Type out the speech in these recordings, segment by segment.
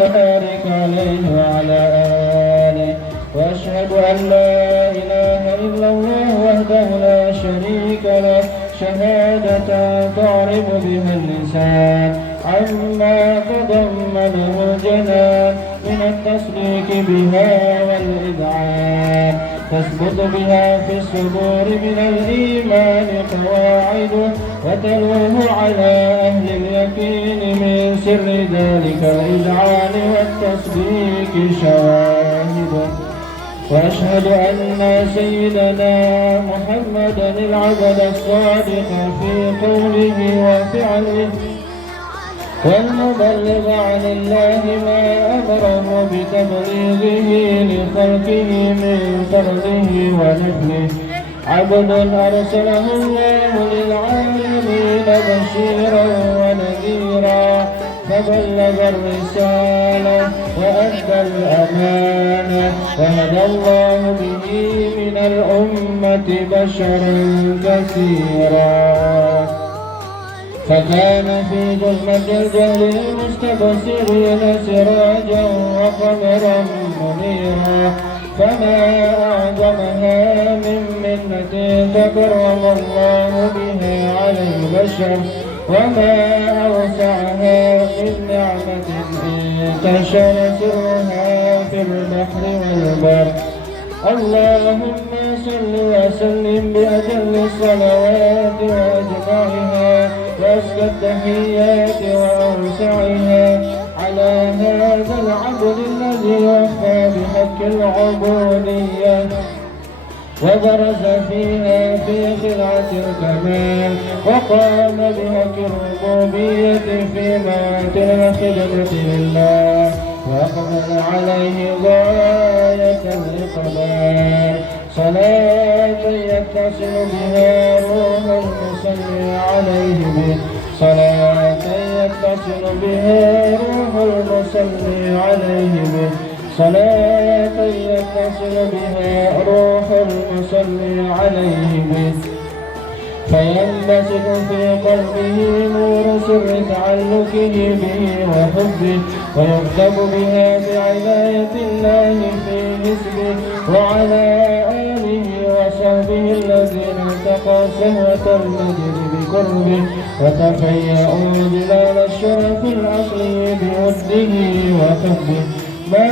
وبارك عليه وعلى آله. وأشهد أن لا إله إلا الله وحده لا شريك له شهادة تعرف بها اللسان عما تضمنه الجنان من التصديق بها والإذعان، تثبت بها في الصدور من الإيمان قواعده، وتلوه على أهل اليقين من سر ذلك الإذعان والتصديق شواهده. وأشهد أن سيدنا محمدا العبد الصادق في قوله وفعله، والمبلغ عن الله ما أمره بتبليغه لخلقه من فرضه ونفله، عبد أرسله الله للعالمين بشيرا ونذيرا، فبلغ الرسالة وأدى الأمانة، وهدى الله به من الأمة بشرا كثيرا، فكان في ظلمة الجهل المستبصرين سراجا وقمرا منيرا، فما أعظمها من منة تكرم الله بها على البشر، وما أوسعها من نعمة انتشر سرها في البحر والبر. اللهم صل وسلم بأجل الصلوات وأجمعها وأزكى التحيات وأوسعها على هذا العبد الذي وفى بحق العبودية وبرز فيها في خلعة الكمال، وقام بحق الربوبية في مواتن الخدمة لله، وأقبل عليه غاية الإقبال، صلاة يتصل بها روح المصلي عليه به، صلاة يتصل بها روح المصلي عليه به، صلاة يتصل بها روح المصلي عليه به، فينبسط في قلبه نور سر تعلقه به وحبه، ويكتب بها بعناية الله في حزبه، وعلى آله وصحبه الذين اتقوا سهوة المجد بقربه، وتفيأوا ظلال الشرف الأصلي بوده وحبه، ما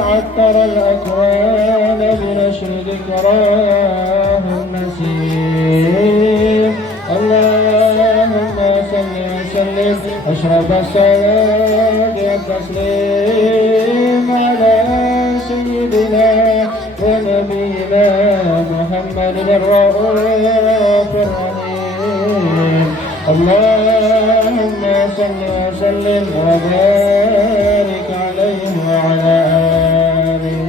عطر الأكوان بنشر ذكراه النسيم. اللهم صل وسلم أشرف الصلاة والتسليم على سيدنا ونبينا محمد الرؤوف الرحيم. اللهم صل وسلم وبارك عليه وعلى آله.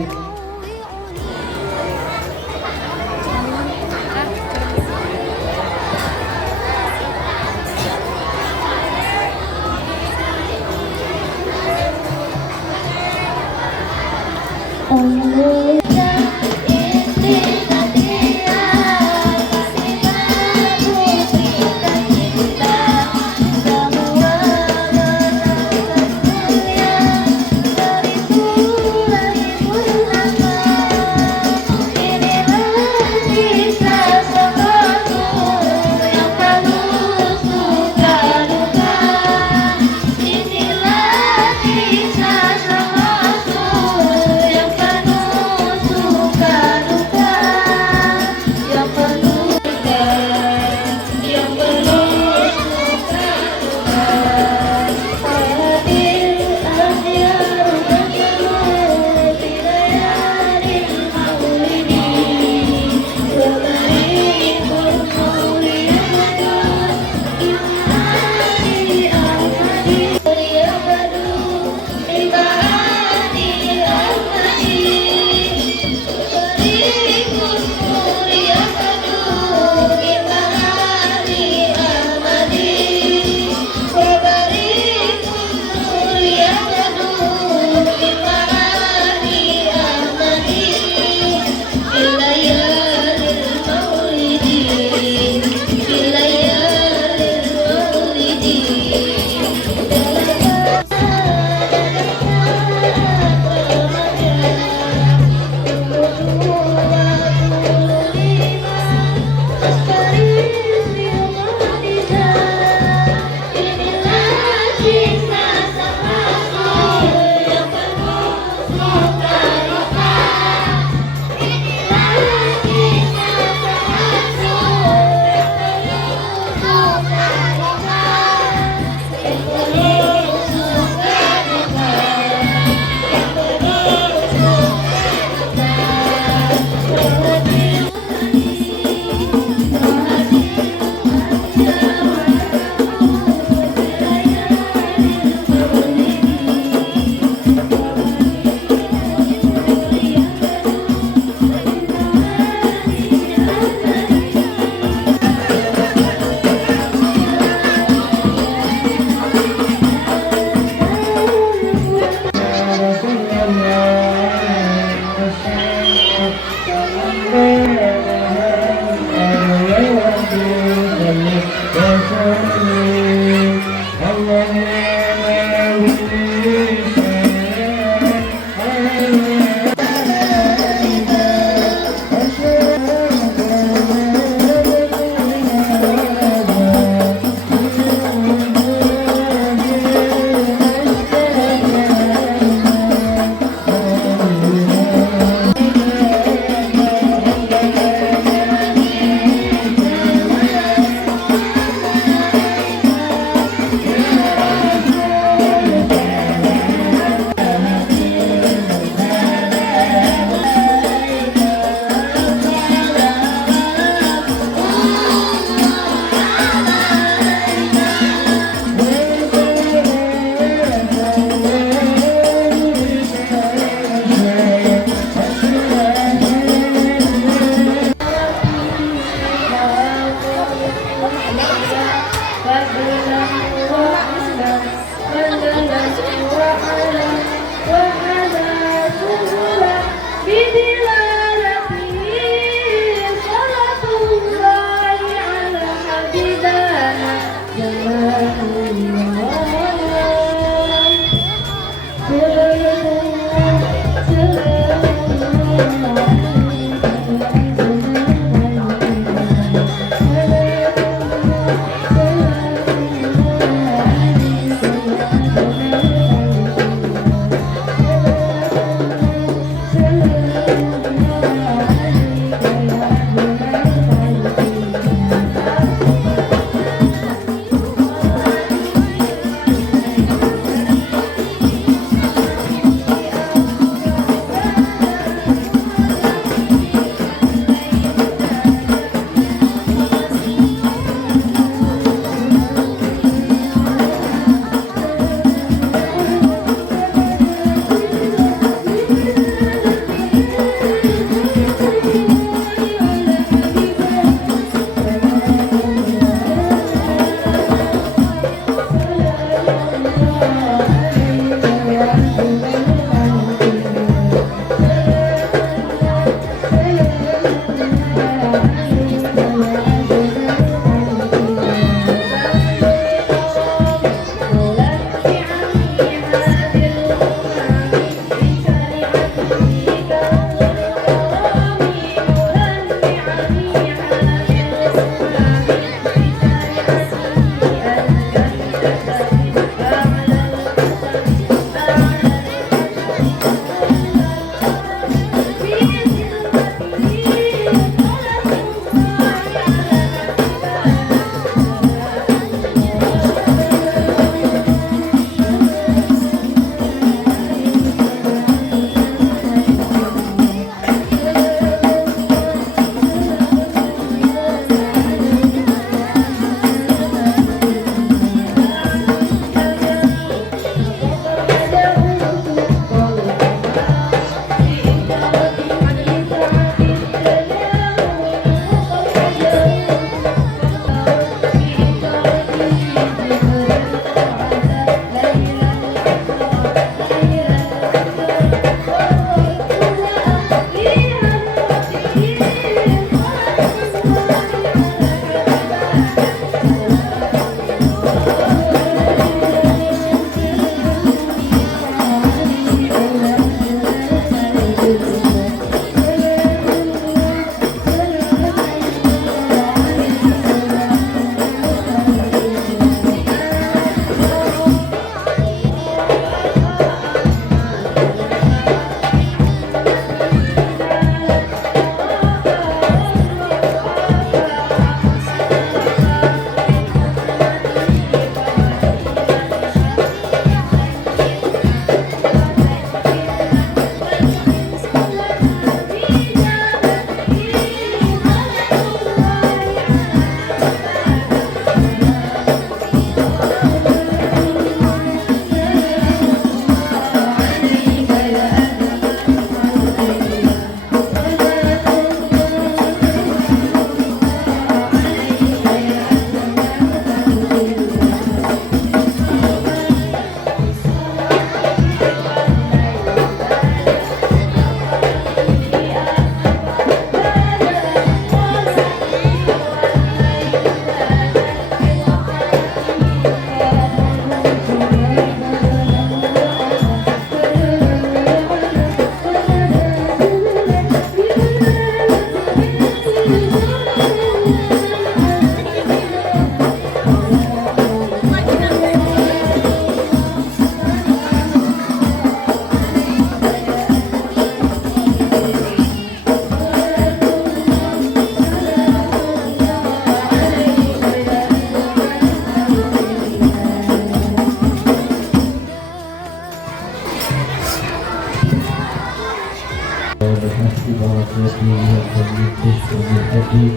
الحديث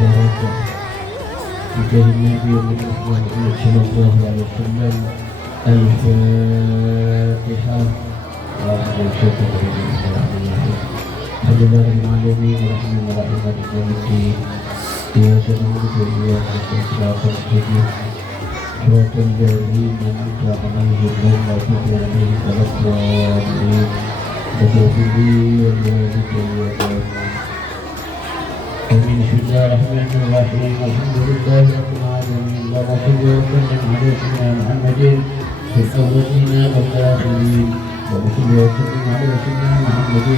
وبركة بجاه النبي محمد صلى الله عليه وسلم. الفاتحة. الحمد لله رب العالمين الرحمن الرحيم مالك يوم الدين إياك نعبد وإياك نستعين صراط المستقيم صراط الذين أنعمت عليهم غير المغضوب عليهم ولا الضالين واغفر لي ولوالدي آمين. بسم الله الرحمن الرحيم الحمد لله رب العالمين اللهم صل وسلم على سيدنا محمد في الأولين والآخرين وصل وسلم على سيدنا محمد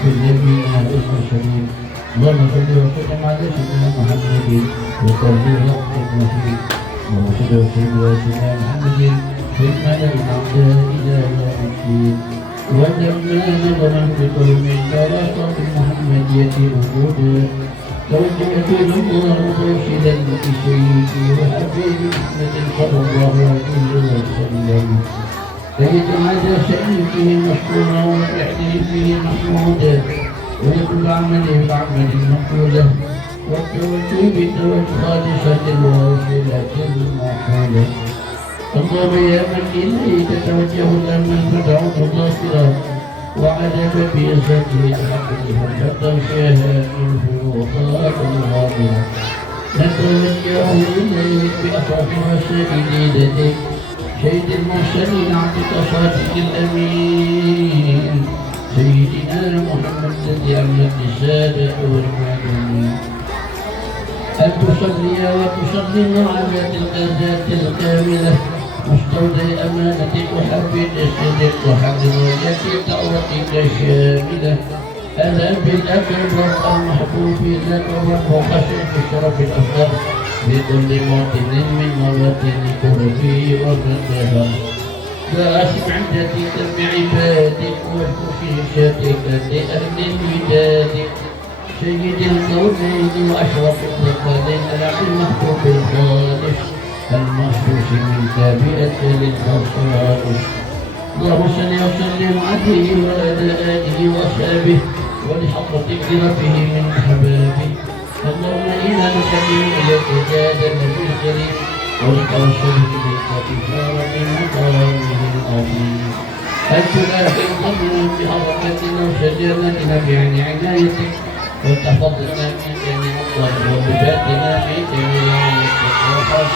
في النبيين والمرسلين. اللهم صل وسلم على سيدنا محمد وقلب رب الرحيم. اللهم صل وسلم على سيدنا محمد في الملأ الأعلى إلى يوم الدين. ولما نظرا بقلب صراط المحمدية وجودا توجهت الله مرشدا لسيدي وحبيبي محمد صلى الله عليه وسلم فيجعل سيده مشكورا وفعله فيه محمودا ولكل عمل بعمل مقبولا والتوجه بتوجه خالصة ووسيلة محمولة. اللهم يا من إليه تتوجه لمن تدعوه ظاهرا وعلى بعزته الحق فلتغشاها منه وخاف الغابرة. نتوجه إليك بأطراف وسائل لديك سيد المرسلين عبدك صادق الأمين سيدنا محمد الذي أملك السادة والمعلمين أن تصلي وتسلم على تلك الذات الكاملة مستودع أمانتك وحبيب الصدق وحق رؤيتك دعوتك الشاملة هذا بالأكرم المحبوب لك والمقصد بالشرف الأفضل بكل موطن من مواطن قربي وفتها. لا أسمع جديد بعبادك وخشيشتك لأهل الوداد سيد الكونين وأشرف الثقلين العبد المحبوب الخالص المخصوص من تابعة للخصائص. اللهم صل وسلم عليه وعلى آله وأصحابه ولحضرة ربه من أحبابه. اللهم إنا نسلم إليك جاد النبي الكريم ونتوسل إليك بشارة مقامه العظيم أن تلاحق ضمنا بحركتنا وشجرتنا بعين عنايتك وتحفظنا من جميع الضر وبجاتنا من جميع الشقاقات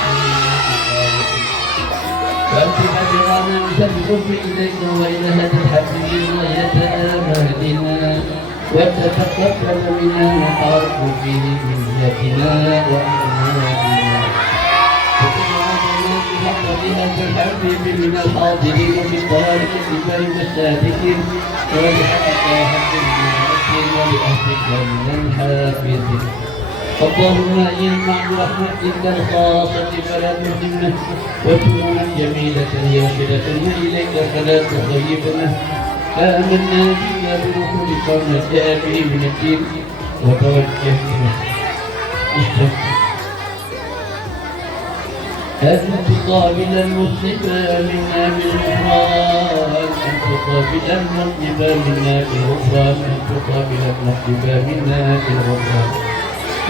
فأنت أجرنا تذهب إليك وإلى هذا الحبيب ويتآمالنا وتتقبل منا نحارب فيه من ذاتنا وأعمالنا وتجعلنا بحق هذا الحبيب من الحاضرين في الطوارئ الكبار والسادسين ولحق حق المعرفين ولأهلك من الحافظين. اللهم إنا برحمتك الخاصة فلا تهمنا وتمنا جميلة يصلتنا إليك فلا تخيبنا. آمنا بنا برسولك وما جاء به من الدين وتوجهنا أن تقابل المذنب منا بالغفران أن تقابل المذنب منا بالغفران أن تقابل المذنب منا بالغفران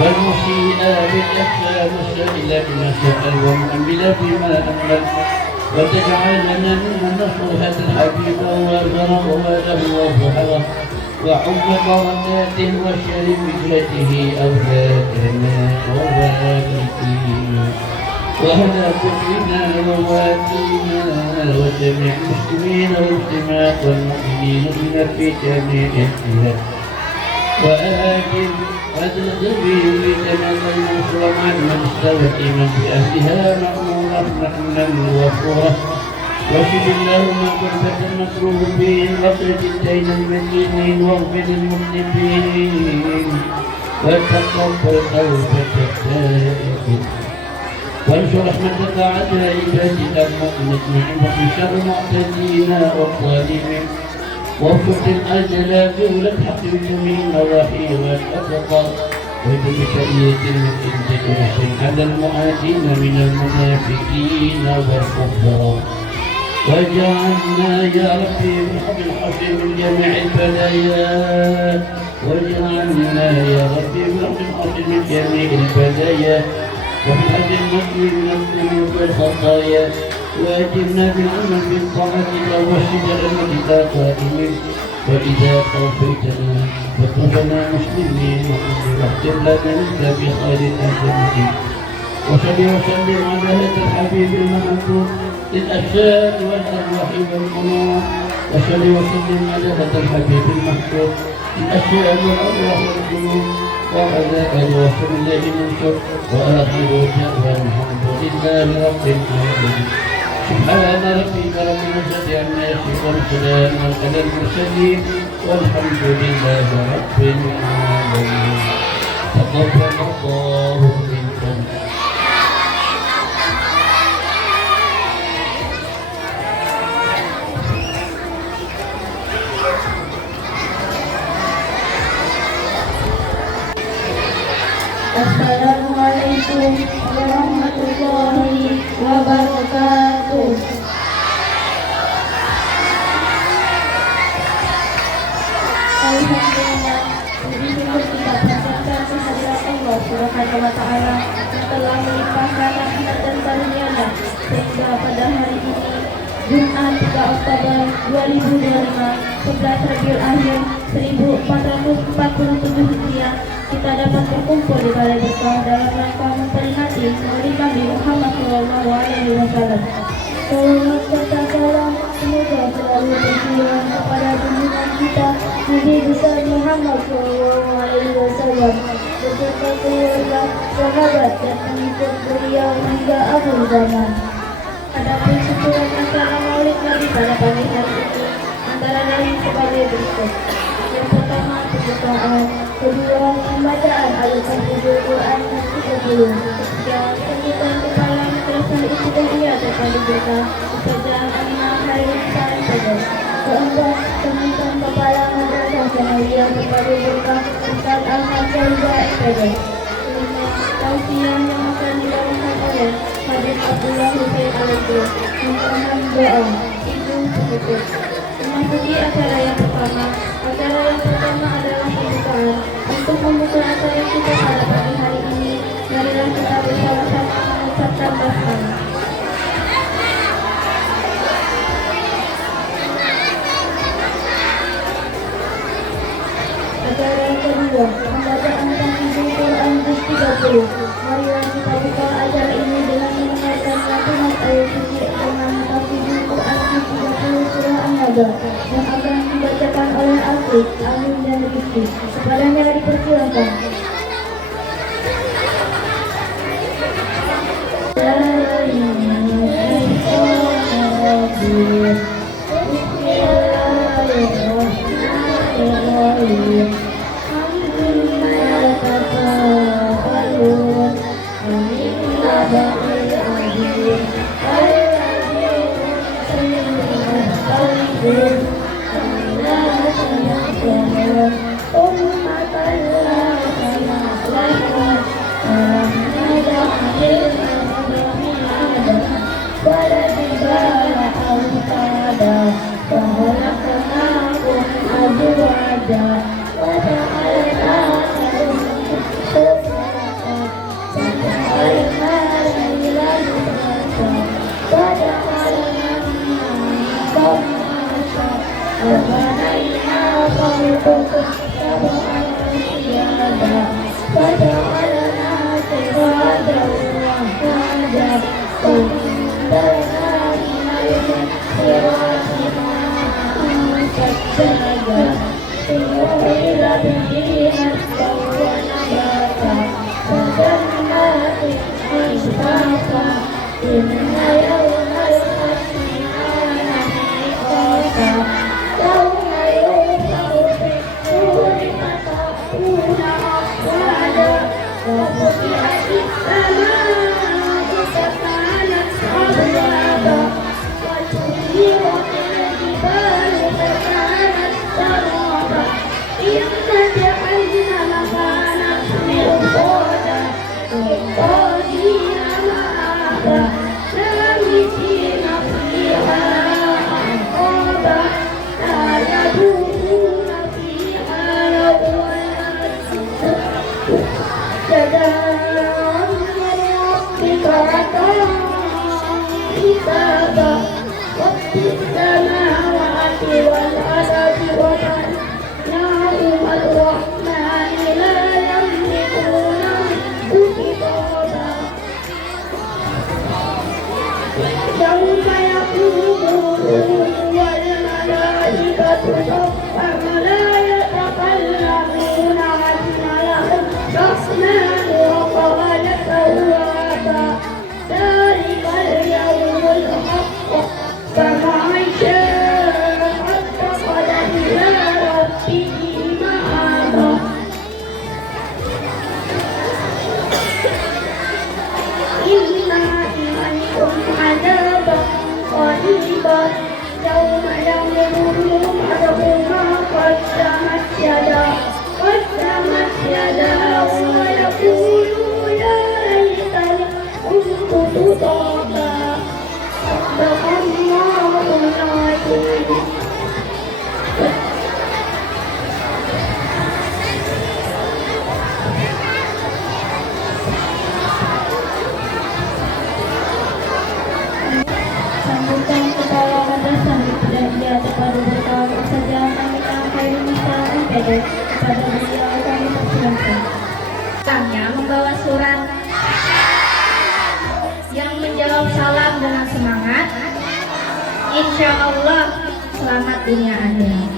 والمسيء بالإحسان والسائل بما سأل والمؤمل بما أمل وتجعلنا ممن نصر هذا الحبيب وغفره وله وظهره وحب بركاته وشرب بجلته أولادنا ووالدينا وهدى كفرنا ووالدينا وجميع المسلمين والمسلمات والمؤمنين بنا في جميع البلاد وآجل هذا الغبير كما المنصور عن من استوت من بأهلها مأمورا نحنا وفورا وشد اللهم كربة المكروبين واخرج الدين المدينين واغفر المذنبين وتقبل توبة التائبين وانشر رحمتك على عبادك المؤمنين وفي شر معتدين والظالمين وفق الأجل جولة حق اليمين الرحيم والأبقى وبشرية المسلمين ونحن على المعادين من المنافقين والكفار واجعلنا يا ربي من حب الحسن من جميع البلايا واجعلنا يا ربي من الأرض من جميع البلايا ومن أجل المسلم من الذنوب والخطايا واجبنا بالعمل بالطاعتك والشجرة قائمين وإذا توفيتنا وتوفنا مسلمين واختم لنا منك بخير الأجمعين وصل وسلم على هذا الحبيب المحبوب للأجساد والأرواح والقلوب وصل وسلم على هذا الحبيب المحبوب للأجساد والأرواح والقلوب وعلى آله وصحبه المنصور وآخر دعوانا الحمد لله رب العالمين سبحان ربك رب العزة عما يصفون وسلام على المرسلين والحمد لله رب العالمين تقبل الله منكم. Assalamualaikum warahmatullahi wabarakatuh. Alhamdulillah, puji syukur kita panjatkan kehadirat Allah Subhanahu wa Ta'ala yang telah melimpahkan rahmat dan karunia-Nya sehingga pada hari ini Jumat 3 Oktober 2025 11 Rabiul Akhir 1447 Hijriah kita dapat berkumpul di balai berkah dalam rangka memperingati Maulid Nabi Muhammad SAW. Salawat serta salam semoga selalu tercurah kepada junjungan kita Nabi besar Muhammad SAW beserta keluarga, sahabat dan pengikut beliau hingga akhir zaman. Adapun syukuran acara Maulid Nabi pada pagi hari ini antara lain sebagai berikut. Yang pertama pembukaan, kedua pembacaan ayat Al Quran yang 30, ketiga sambutan kepala madrasah ibtidaiyah terpadu berkah Ustazah Aminah Hairunisa MPD, keempat sambutan kepala madrasah Sanawiyah terpadu berkah Ustaz Ahmad Syahida MPD, kelima tausiah yang akan dibawakan oleh Habib Abdullah Hussein Alaikum, mohon doa ibu sepupu. Memasuki acara yang pertama. Acara yang pertama adalah pembukaan. Untuk membuka acara kita pada pagi hari ini, marilah kita bersama-sama mengucapkan basmalah. Acara yang kedua, pembacaan Tahfidzul Quran juz 30. Marilah kita buka acara ini dengan mendengarkan lantunan ayat suci dengan Tahfidzul Quran juz 30 surah An-Naba yang akan dibacakan oleh Afif, Amin dan Rizky. Kepadanya dipersilakan. جزاء من ربك عطاء حسابا رب السماوات والأرض ومن الرحمن لا يملكون خطابا يوم يقوم الروح والملائكة صفا لا يتكلمون عما لهم الرحمن وقال سوادا ذلك اليوم الحق فمن شاء اتخذ إلى ربه مآبا إنا إليكم عذابا قريبا يوم ينظر المرء ما قدمت يداه ويقول يا ليتني كنت ترابا صدق الله العظيم. Sambutan kepala madrasah tidak kepada berkah saja kami tangkai Mr. MPD kepada beliau kami persilakan. Tanya membawa surat yang menjawab salam dengan semangat. Insya Allah selamat dunia akhirat.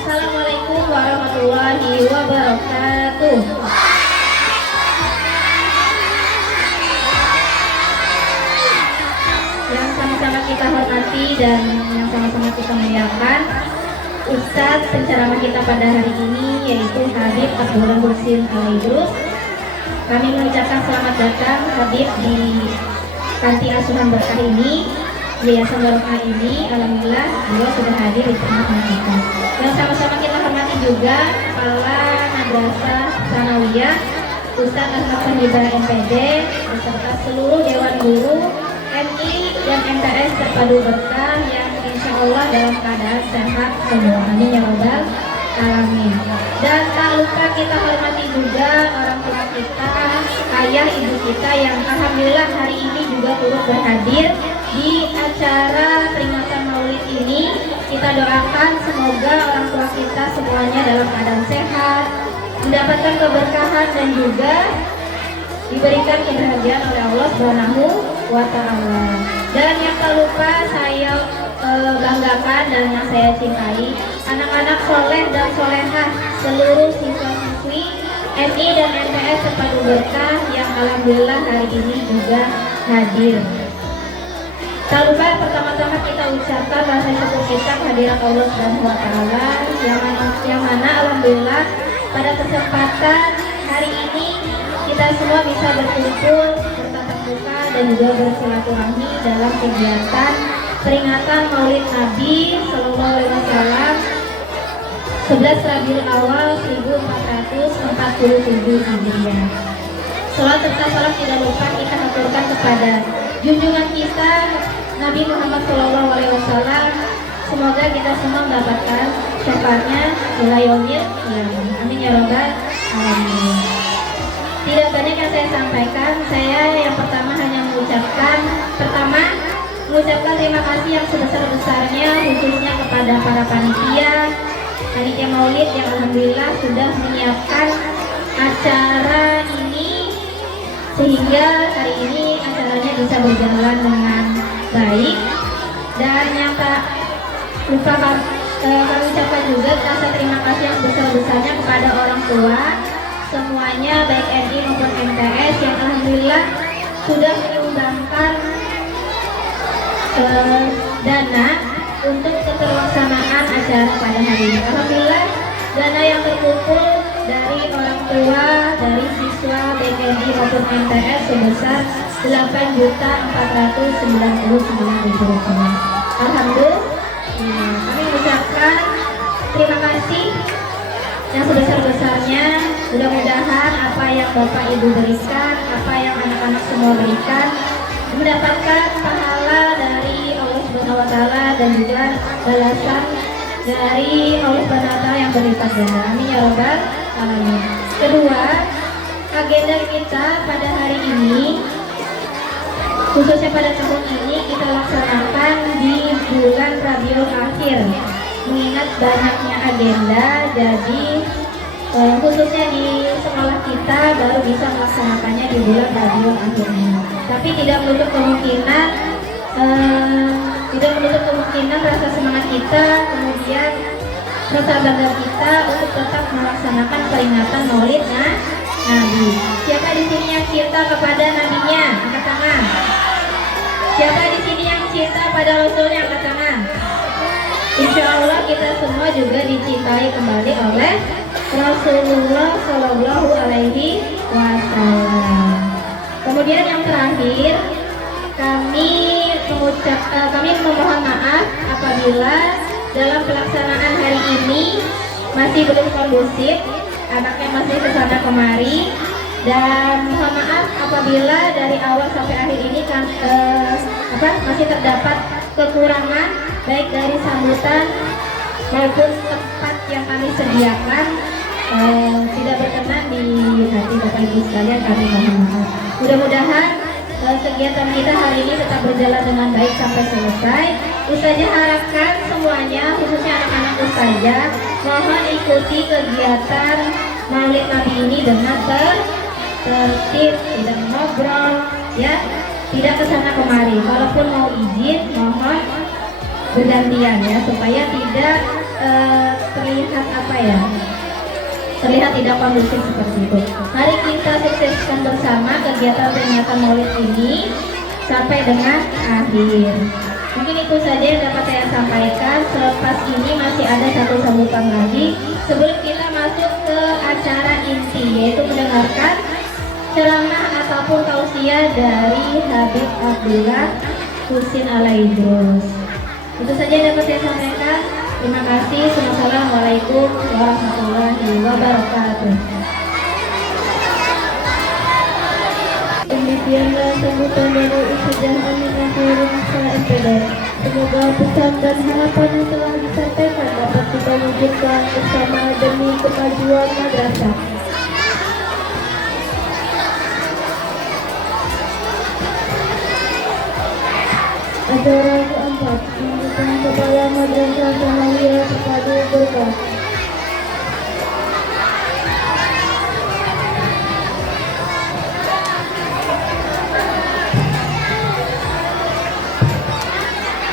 Assalamualaikum warahmatullahi wabarakatuh. Yang sama-sama kita hormati dan yang sama-sama kita muliakan, Ustadz penceramah kita pada hari ini yaitu Habib Abdullah Husin Al-Idrus. Kami mengucapkan selamat datang Habib di Panti Asuhan Berkah ini, Yayasan Barokah ini. Alhamdulillah beliau sudah hadir di tengah-tengah kita. Yang sama-sama kita hormati juga Kepala Madrasah Sanawiyah Ustadz Ahmad Panjaitan MPD beserta seluruh Dewan Guru MI dan MTS terpadu berkah yang insya Allah dalam keadaan sehat semua. Amin ya rabbal alamin. Dan tak lupa kita hormati juga orang tua kita, ayah ibu kita yang alhamdulillah hari ini juga turut berhadir di acara peringatan Maulid ini. Kita doakan semoga orang tua kita semuanya dalam keadaan sehat, mendapatkan keberkahan dan juga diberikan kebahagiaan oleh Allah Subhanahu wa Ta'ala. Dan yang tak lupa saya banggakan dan yang saya cintai, anak-anak soleh dan solehah seluruh siswa-siswi MI dan MTS terpadu berkah yang alhamdulillah hari ini juga hadir. Tak lupa pertama-tama kita ucapkan rasa syukur kita kehadirat Allah Subhanahu wa Ta'ala yang mana alhamdulillah pada kesempatan hari ini kita semua bisa berkumpul, bertatap muka dan juga bersilaturahmi dalam kegiatan peringatan Maulid Nabi Sallallahu Alaihi Wasallam 11 Rabiul Awal 1447 Hijriah. Salawat serta salam tidak lupa kita haturkan kepada junjungan kita Nabi Muhammad Sallallahu Alaihi Wasallam. Semoga kita semua mendapatkan syafaatnya ila yaumil qiyamah. Amin ya rabbal alamin. Tidak banyak yang saya sampaikan. Saya yang pertama hanya mengucapkan terima kasih yang sebesar-besarnya khususnya kepada para panitia Maulid yang alhamdulillah sudah menyiapkan acara ini sehingga hari ini acaranya bisa berjalan dengan baik. Dan yang tak lupa kami ucapkan juga rasa terima kasih yang sebesar-besarnya kepada orang tua semuanya baik MI maupun MTS yang alhamdulillah sudah menyumbangkan dana untuk keterlaksanaan acara pada hari ini. Alhamdulillah dana yang terkumpul dari orang tua, dari siswa baik MI maupun MTS sebesar Rp8.499.000. Alhamdulillah kami mengucapkan terima kasih yang sebesar-besarnya. Mudah-mudahan apa yang Bapak Ibu berikan, apa yang anak-anak semua berikan mendapatkan pahala dari Allah Subhanahu wa Ta'ala dan juga balasan dari Allah Subhanahu wa Ta'ala yang berlipat ganda. Amin ya rabbal Alamin. Kedua, agenda kita pada hari ini, khususnya pada tahun ini, kita laksanakan di bulan Rabiul Akhir. Mengingat banyaknya agenda, jadi khususnya di sekolah kita baru bisa melaksanakannya di bulan Rabiul Akhir ini. Tapi tidak menutup kemungkinan rasa semangat kita, kemudian rasa bangga kita untuk tetap melaksanakan peringatan Maulid Nabi. Siapa di sini yang cinta kepada nabinya? Angkat tangan. Siapa di sini yang cinta pada Rasulnya? Angkat tangan. Insya Allah kita semua juga dicintai kembali oleh Rasulullah Shallallahu Alaihi Wasallam. Kemudian yang terakhir, kami memohon maaf apabila dalam pelaksanaan hari ini masih belum kondusif, anaknya masih kesana kemari, dan mohon maaf apabila dari awal sampai akhir ini masih terdapat kekurangan baik dari sambutan maupun tempat yang kami sediakan tidak berkenan di hati Bapak Ibu sekalian, kami mohon maaf. Mudah-mudahan kegiatan kita hari ini tetap berjalan dengan baik sampai selesai. Ustazah harapkan semuanya, khususnya anak-anak ustazah, mohon ikuti kegiatan Maulid Nabi ini dengan tertib, tidak ngobrol, ya, tidak kesana kemari. Kalaupun mau izin, mohon bergantian ya, supaya tidak terlihat tidak kondusif seperti itu. Mari kita sukseskan bersama kegiatan peringatan Maulid ini sampai dengan akhir. Mungkin itu saja yang dapat saya sampaikan. Selepas ini masih ada satu sambutan lagi sebelum kita masuk ke acara inti, yaitu mendengarkan ceramah ataupun tausiah dari Habib Abdullah Husin Alaidrus. Itu saja yang dapat saya sampaikan. Terima kasih. Wassalamualaikum warahmatullahi wabarakatuh. Demikianlah sambutan dari Ustazah Aminah Khairul Nisa MPD. Semoga pesan dan harapan yang telah disampaikan dapat kita wujudkan bersama demi kemajuan madrasah. Acara keempat, sambutan Kepala Madrasah Sanawiyah Terpadu Berkah.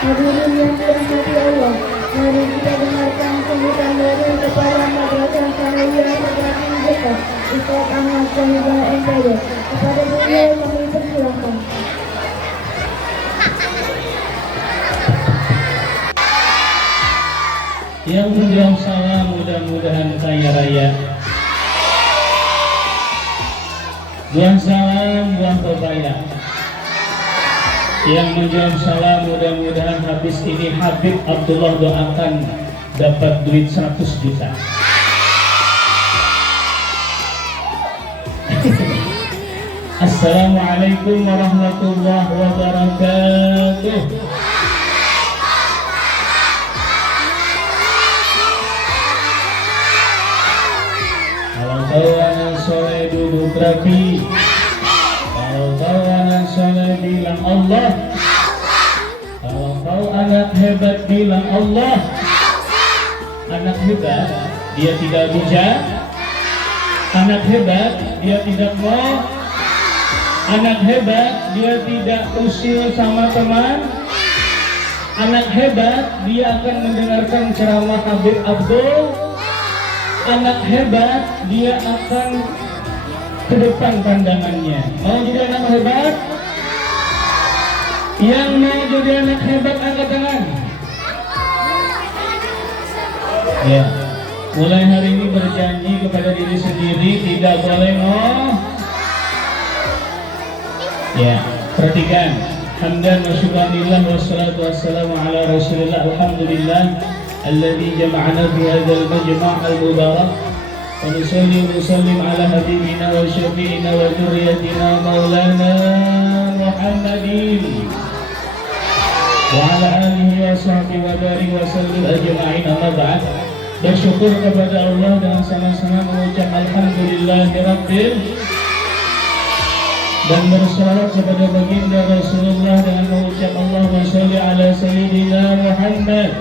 Hadirin yang dirahmati Allah, mari kita dengarkan sambutan dari Kepala Madrasah Sanawiyah Terpadu Berkah, Ustaz Ahmad Syahibah MPD. Kepada beliau kami persilahkan. Yang menjawab salam mudah-mudahan kaya raya. Buang salam, buang kebaya. Yang menjawab salam mudah-mudahan habis ini Habib Abdullah doakan dapat duit 100 juta. Assalamualaikum warahmatullahi wabarakatuh. Kalau anak soleh duduk rapi, kalau anak soleh bilang Allah, kalau anak hebat bilang Allah. Anak hebat dia tidak bijak, anak hebat dia tidak mau, anak hebat dia tidak usil sama teman, anak hebat dia akan mendengarkan ceramah Habib Abdul. Anak hebat dia akan ke depan pandangannya. Mau jadi anak hebat? Yang mau jadi anak hebat angkat tangan. Ya, mulai hari ini berjanji kepada diri sendiri tidak boleh Ya, perhatikan. Hamdan wa syukranillah wassalatu wassalamu ala rasulillah. Alhamdulillah الذي جمعنا في هذا المجمع المبارك ونصلي ونسلم على حبيبنا وشفيعنا وذريتنا مولانا محمد وعلى آله وصحبه وبارك وسلم أجمعين. أما بعد bersyukur kepada Allah dengan sama-sama mengucap Alhamdulillahirabbil, dan bersalawat kepada baginda Rasulullah dengan mengucap Allahumma sholli ala sayyidina Muhammad,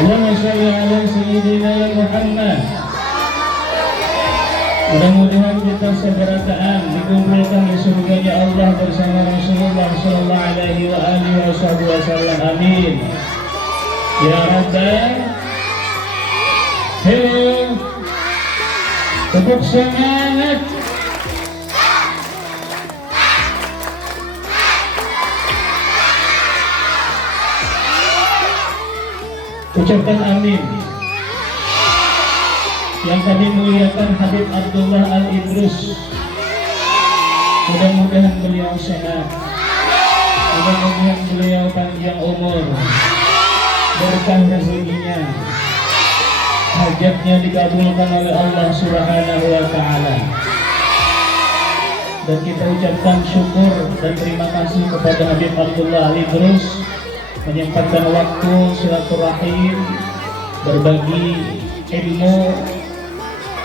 Allahumma sholli ala sayyidina Muhammad. Mudah-mudahan kita seberataan dikumpulkan di surganya Allah bersama Rasulullah sallallahu alaihi wa alihi wasallam. Amin ya rabbal. Hei, tepuk semangat. Ucapkan amin. Yang kami muliakan Habib Abdullah Al-Idrus, mudah-mudahan beliau sehat, mudah-mudahan beliau panjang umur, berkah rezekinya, hajatnya dikabulkan oleh Allah Subhanahu wa Ta'ala. Dan kita ucapkan syukur dan terima kasih kepada Habib Abdullah Al-Idrus menyempatkan waktu silaturahim, berbagi ilmu,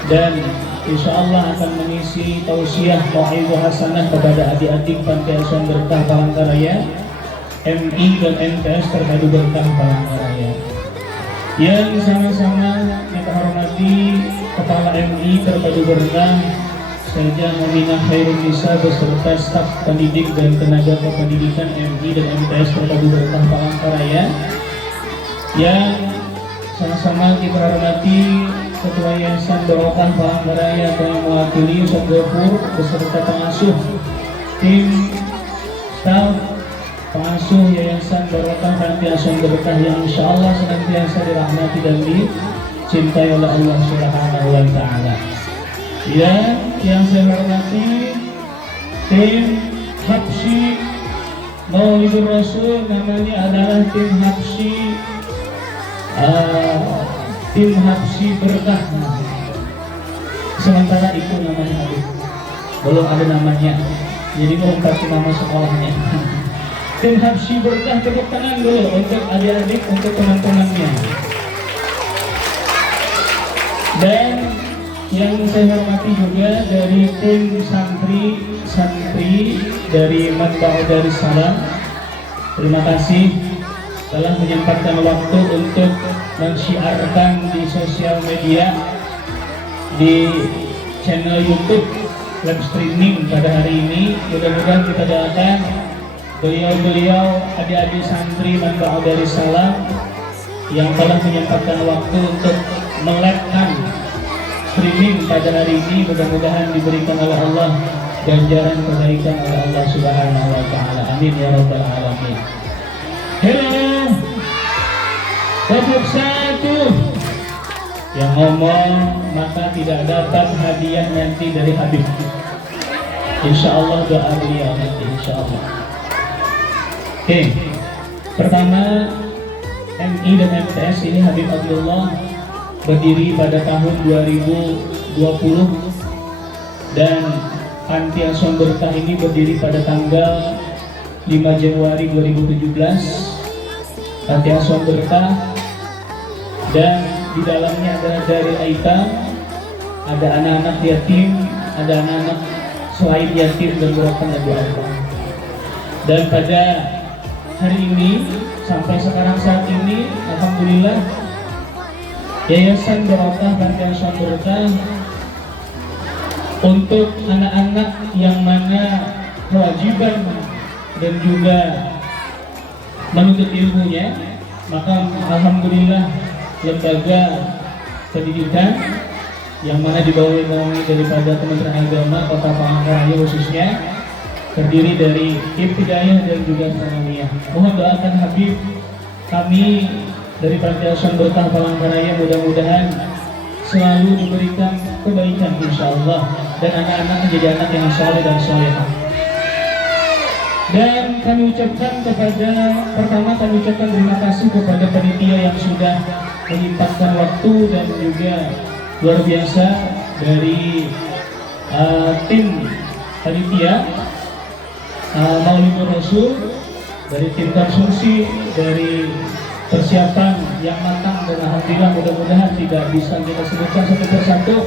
dan insya Allah akan mengisi tausiah mau'izah hasanah kepada adik-adik Panti Asuhan Berkah Palangkaraya, MI dan MTS Terpadu Berkah Palangkaraya. Yang sama-sama kita hormati Kepala MI Terpadu Berkah Saja Aminah Khairun Nisa beserta staf pendidik dan tenaga kependidikan MI dan MTS Terpadu Berkah Palangkaraya. Yang sama-sama kita hormati Ketua Yayasan Barokah Palangkaraya yang mewakili Ustaz Gafur beserta pengasuh, tim, staf, pengasuh Yayasan Barokah Panti Asuhan Berkah yang insya Allah senantiasa dirahmati dan dicintai oleh Allah Subhanahu wa Ta'ala. Ya, yang saya hormati tim Habsyi Maulidur Rasul, namanya adalah tim Habsyi Berkah. Sementara itu namanya belum ada namanya, jadi mengungkapkan nama sekolahnya. Tim Habsyi Berkah, tepuk tangan dulu untuk adik-adik, untuk teman-temannya. Dan yang saya hormati juga dari tim santri dari Manba'u Darussalam, terima kasih telah menyempatkan waktu untuk mensyiarkan di sosial media, di channel YouTube live streaming pada hari ini. Mudah-mudahan kita doakan beliau-beliau adik-adik santri Manba'u Darussalam yang telah menyempatkan waktu untuk melive-kan streaming pada hari ini, mudah-mudahan diberikan oleh Allah ganjaran kebaikan oleh Allah Subhanahu wa Ta'ala. Amin ya rabbal alamin. Hello, tepuk satu. Yang ngomong maka tidak dapat hadiah nanti dari Habib. Insya Allah doa beliau nanti, insya Allah. Oke, pertama MI dan MTS ini Habib Abdullah berdiri pada tahun 2020 dan Panti Asuhan Berkah ini berdiri pada tanggal 5 Januari 2017. Panti Asuhan Berkah, dan di dalamnya adalah dari aitam, ada anak-anak yatim, ada anak-anak selain yatim dan berokan Abu Allah. Dan pada hari ini sampai sekarang saat ini, alhamdulillah, Yayasan Barokah Panti Asuhan Berkah untuk anak-anak yang mana kewajiban dan juga menuntut ilmunya, maka alhamdulillah lembaga pendidikan yang mana dibawahi daripada Kementerian Agama Kota Palangkaraya khususnya terdiri dari ibtidaiyah dan juga tsanawiyah. Mohon doakan Habib kami dari Panti Asuhan Berkah Palangkaraya, mudah-mudahan selalu diberikan kebaikan insyaallah, dan anak-anak menjadi anak yang saleh dan salehah. Dan kami ucapkan terima kasih kepada panitia yang sudah menyempatkan waktu dan juga luar biasa dari tim panitia Maulidur Rasul, dari tim konstruksi, dari persiapan yang matang dan alhamdulillah mudah-mudahan tidak bisa kita sebutkan satu persatu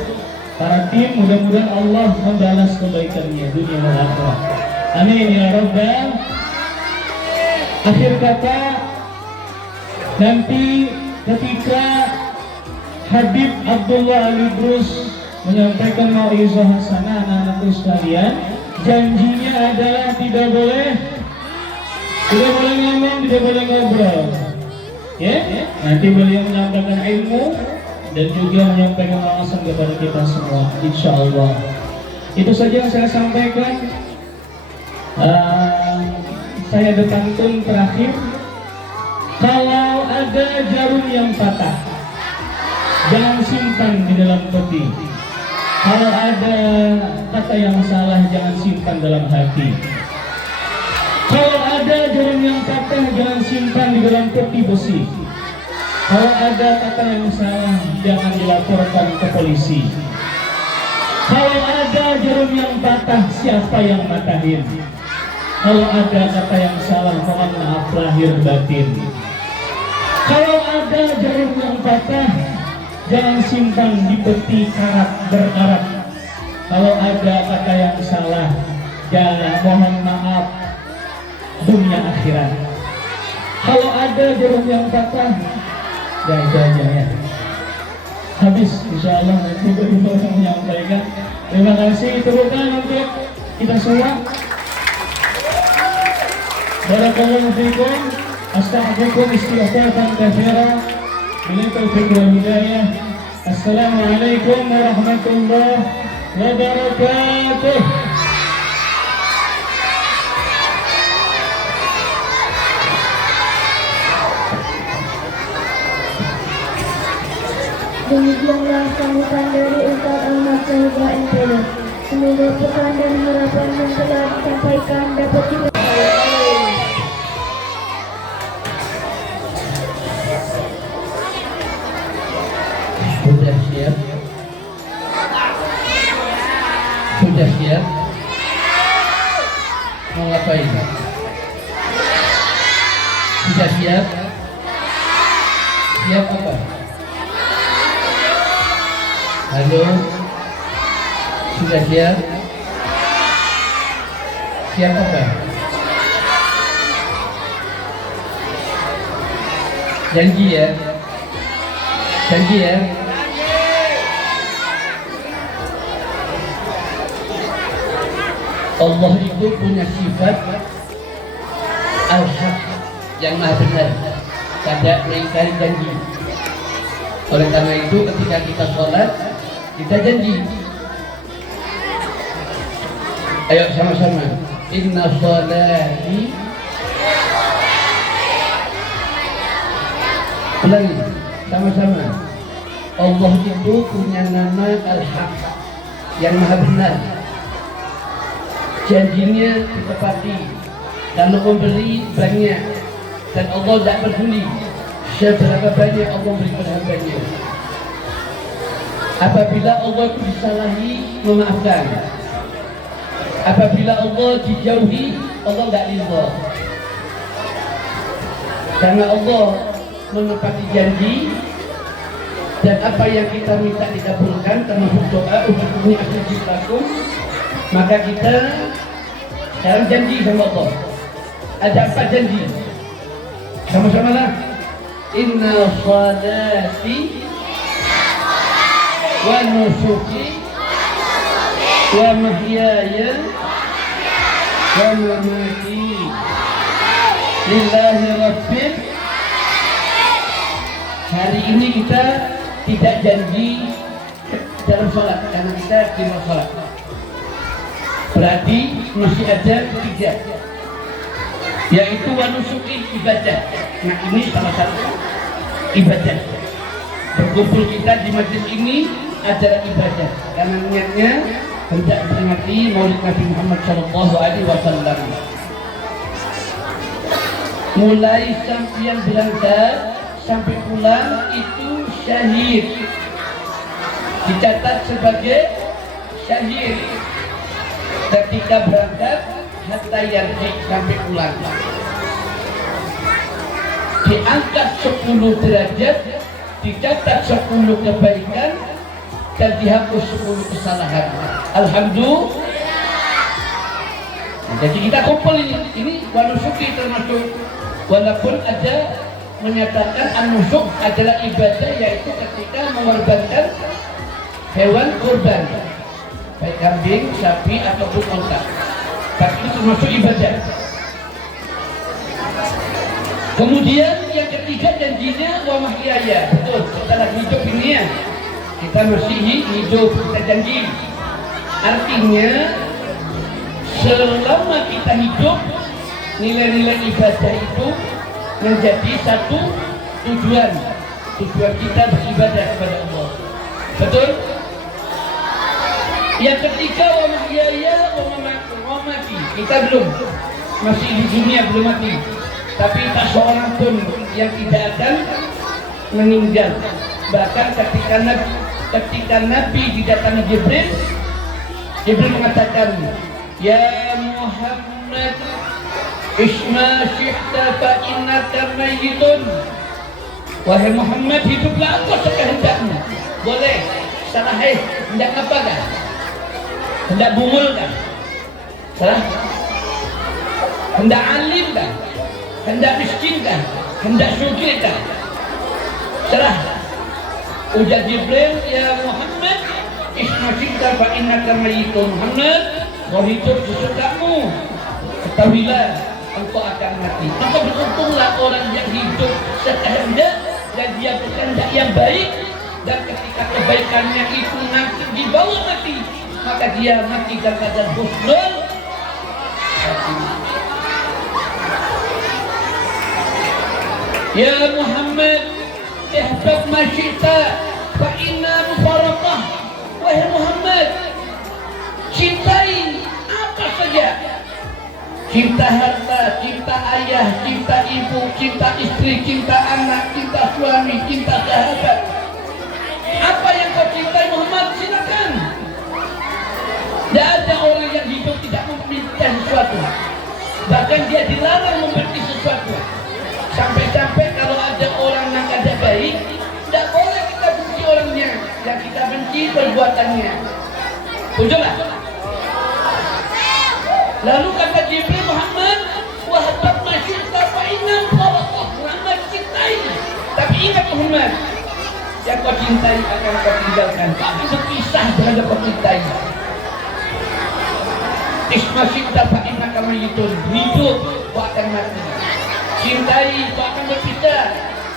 para tim, mudah-mudahan Allah membalas kebaikannya dunia dan akhirat. Amin ya rabbal. Akhir kata, nanti ketika Habib Abdullah Ali Idrus menyampaikan mau'izah hasanah anak-anakku sekalian, janjinya adalah tidak boleh ngomong, tidak boleh ngobrol. Ya, nanti beliau menyampaikan ilmu dan juga menyampaikan wawasan kepada kita semua, insya Allah. Itu saja yang saya sampaikan. Saya ada pantun terakhir. Kalau ada jarum yang patah, jangan simpan di dalam peti. Kalau ada kata yang salah, jangan simpan dalam hati. Kalau ada jarum yang patah, jangan simpan di dalam peti besi. Kalau ada kata yang salah, jangan dilaporkan ke polisi. Kalau ada jarum yang patah, siapa yang matahin? Kalau ada kata yang salah, mohon maaf lahir batin. Kalau ada jarum yang patah, jangan simpan di peti karat berkarat. Kalau ada kata yang salah, jangan, mohon maaf, dunia akhirat. Kalau ada jarum yang patah, ya itu aja ya. Habis, insya Allah nanti beliau menyampaikan. Terima kasih, tepukan untuk kita semua. Barakallahu fiikum. Astaghfirukum istighfaran katsira. Billahi taufiq wal hidayah. Assalamualaikum warahmatullahi wabarakatuh. Demikianlah sambutan dari Ustaz Ahmad Sahibah MPD. Semoga pesan dan harapan yang telah disampaikan dapat kita. Sudah siap? Sudah siap? Mau ngapain? Sudah siap? Siap apa? Halo? Sudah siap? Siap apa? Janji ya? Janji ya? Allah itu punya sifat Al-Haq, yang maha benar, tidak mengingkari janji. Oleh karena itu ketika kita sholat, kita janji. Ayo sama-sama. Inna sholati. Ulangi sama-sama. Allah itu punya nama Al-Haq, yang maha benar. Janjinya ditepati. Kalau memberi banyak, dan Allah tidak peduli seberapa banyak Allah beri pada hambanya. Apabila Allah itu disalahi, memaafkan. Apabila Allah dijauhi, Allah tidak ridha. Karena Allah menepati janji, dan apa yang kita minta dikabulkan, termasuk doa untuk akhir-akhir, maka kita dalam janji sama Allah. Ada apa janji? Sama-sama lah. Inna salati wa nusuki wa mahyaya wa mamati lillahi rabbil. Hari ini kita tidak janji dalam sholat karena kita di luar sholat. Berarti masih ada tiga, yaitu wanusuki, ibadah. Nah ini salah satu ibadah. Berkumpul kita di majlis ini adalah ibadah karena niatnya hendak memperingati Maulid Nabi Muhammad SAW. Mulai yang berangkat sampai pulang itu syahid, dicatat sebagai syahid. Ketika berangkat hatta yarji, sampai pulang diangkat 10 derajat dicatat 10 kebaikan dan dihapus 10 kesalahan. Alhamdulillah. Jadi kita kumpul ini wanusuki termasuk, walaupun ada menyatakan an-nusuk adalah ibadah, yaitu ketika mengorbankan hewan kurban, baik kambing, sapi ataupun unta. Tapi itu termasuk ibadah. Kemudian yang ketiga janjinya wa mahyaya. Betul, setelah hidup ini ya, kita masih hidup, kita janji. Artinya selama kita hidup, nilai-nilai ibadah itu menjadi satu tujuan kita beribadah kepada Allah. Betul? Yang ketiga wa mahyaya wa mamati. Kita belum, masih di dunia, belum mati. Tapi tak seorang pun yang tidak akan meninggal. Bahkan ketika Nabi didatangi Jibril mengatakan, ya Muhammad, isma syi'ta fa innaka mayyitun. Wahai Muhammad, hiduplah engkau sekehendakmu. Boleh. Salah, hendak apa kan? Hendak bungul kan? Salah? Hendak alim kan? Hendak miskin kan? Hendak syukir kan? Salah? Ujar Jibril, ya Muhammad, isma syi'ta fa innaka mayyitun. Muhammad, kau hidup sesukamu, ketahuilah engkau akan mati. Maka beruntunglah orang yang hidup sekehendak dan dia berkehendak yang baik, dan ketika kebaikannya itu nanti dibawa mati, maka dia mati dalam keadaan husnul khatimah. Ya Muhammad, ihbab ma syi'ta fa inna mufaraqah. Wahai Muhammad, cintai apa saja. Cinta harta, cinta ayah, cinta ibu, cinta istri, cinta anak, cinta suami, cinta sahabat. Apa yang kau cintai Muhammad, silakan. Tidak ada orang yang hidup tidak meminta sesuatu. Bahkan dia dilarang membenci sesuatu. Sampai-sampai kalau ada orang yang ada baik, tidak boleh kita benci orangnya. Yang kita benci perbuatannya. Betul. Lalu kata Jibril, Muhammad, wahab masyidta fa inna mufaraqah. Muhammad, cintai. Tapi ingat Muhammad, yang kau cintai akan kau tinggalkan. Tapi berpisah dengan kau cintai. Isma syi'ta fa innaka mayyitun. Hidup, kau akan mati. Cintai, kau akan berpisah.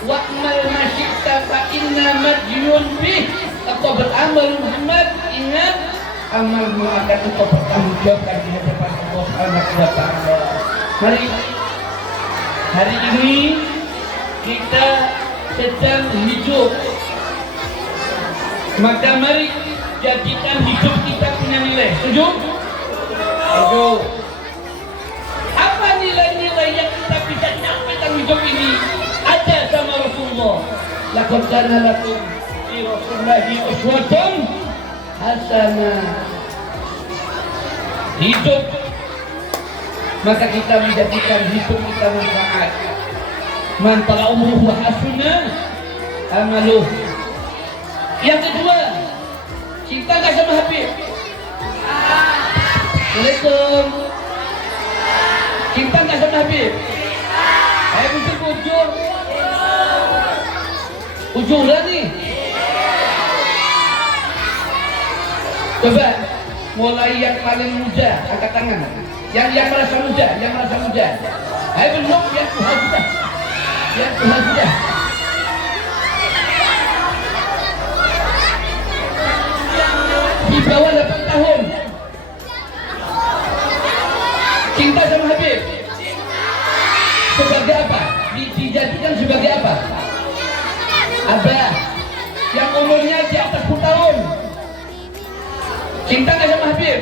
Wa'mal ma syi'ta fa inna majnun bih. Kau beramal Muhammad, ingat amalmu akan engkau pertanggungjawabkan di hadapan Allah Subhanahu wa Ta'ala. Mari, hari ini kita sedang hidup, maka mari jadikan hidup kita punya nilai. Setuju? Setuju. Apa nilai-nilai yang kita bisa nyampaikan hidup ini? Ada sama Rasulullah. Laqad kana lakum fi Rasulillahi uswatun hasanah. Hidup, maka kita menjadikan hidup kita manfaat. Man tala umruhu hasanah amaluh. Yang kedua, cinta gak sama Habib? Assalamualaikum. Cinta gak sama Habib? Ayo bujur. Ujuran nih. Coba mulai yang paling muda angkat tangan. Yang merasa muda. Ayo belum yang Tuhan sudah. Di bawah 8 tahun. Cinta sama Habib. Sebagai apa? Dijadikan sebagai apa? Abah. Yang umurnya di atas 10 tahun. Cinta gak sama Habib?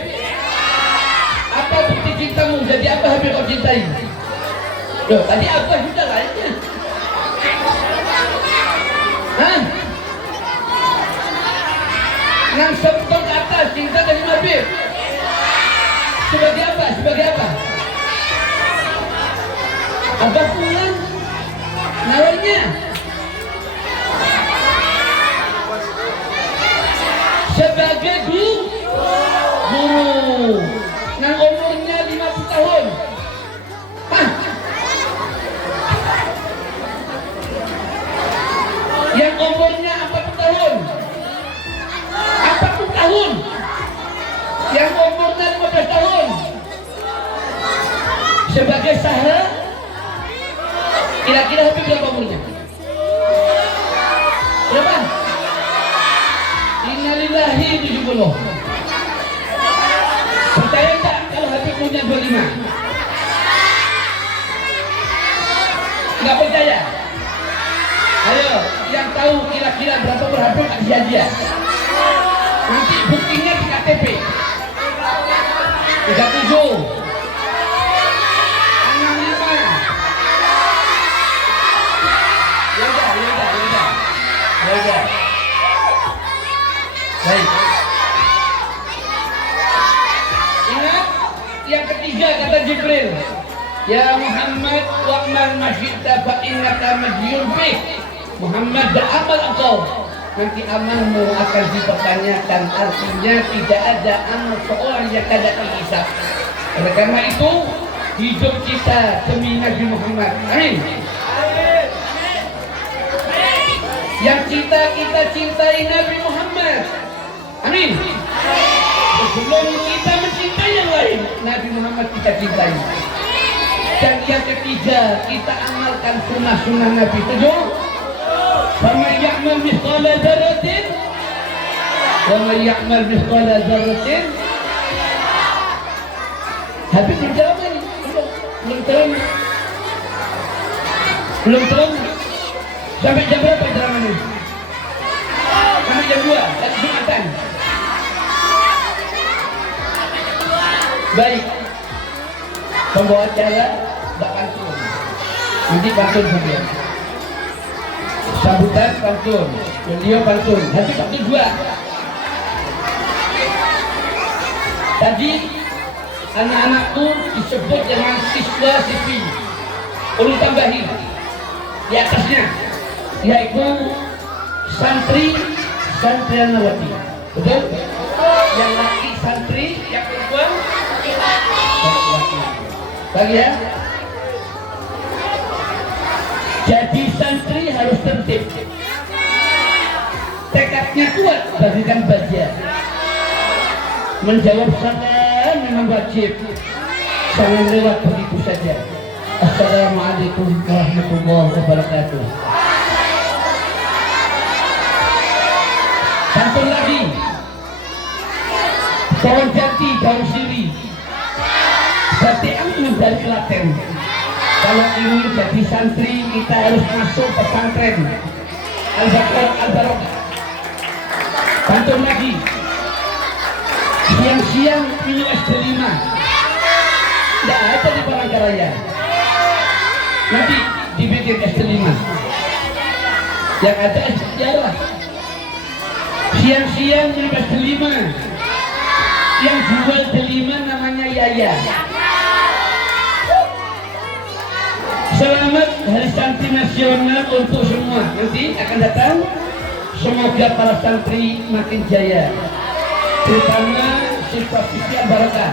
Apa bukti cintamu? Jadi apa Habib kau cintai? Loh, tadi apa sudah lainnya? Hah? Nang sepuluh ke atas, cinta gak sama Habib? Sebagai apa? Abah pulang nawarnya. sebagai guru yang umurnya 50 tahun. Hah? Yang umurnya 40 tahun. 40 tahun. Yang umurnya 15 tahun. Sebagai sahra, kira-kira Habib berapa umurnya? Berapa? Innalillahi 70. Percaya tak kalau Habib punya 25? Nggak percaya? Ayo, yang tahu kira-kira berapa berhabib kasih hadiah. Nanti buktinya di KTP. 37. 65. Ya udah. Baik. Ingat yang ketiga kata Jibril, ya Muhammad wa'mal masyidta fa innaka majyun bih. Muhammad beramal engkau, nanti amalmu akan dipertanyakan. Artinya tidak ada amal seorang yang tidak dihisab. Oleh karena itu hidup kita demi Nabi Muhammad. Amin. Yang kita cintai Nabi Muhammad. Amin. Sebelum kita mencintai yang lain, Nabi Muhammad kita cintai. Dan yang ketiga, kita amalkan sunnah-sunnah Nabi. Tujuh. Faman ya'mal mithqala dzarratin wa man ya'mal mithqala dzarratin. Habis dijawab ini. Belum terang. Sampai jam berapa ceramah ini? Sampai jam 2, lagi Jumatan. Baik. Pembawa acara tak pantun. Nanti pantun saja. Sambutan pantun, beliau pantun. Nanti pantun 2. Tadi anak-anakku disebut dengan siswa-siswi. Perlu tambahin di atasnya, yaitu santri santrianawati. Betul? Yang laki santri, yang perempuan laki. Bagi ya. Jadi santri harus tertib. Tekadnya kuat bagikan baja. Menjawab salam memang wajib. Jangan lewat begitu saja. Assalamualaikum warahmatullahi wabarakatuh. Pantun lagi. Pohon jati, daun siri. Berarti angin dari Klaten. Kalau ingin jadi santri, kita harus masuk pesantren Al-Baqarah Al-Barokah. Pantun lagi. Siang-siang minum es delima. Tidak ada di Palangkaraya. Nanti dibikin es delima. Yang ada es sejarah. Siang-siang minum es delima. Yang jual delima namanya Yaya. Selamat Hari Santri Nasional untuk semua. Nanti akan datang. Semoga para santri makin jaya, terutama siswa-siswi Al-Barokah.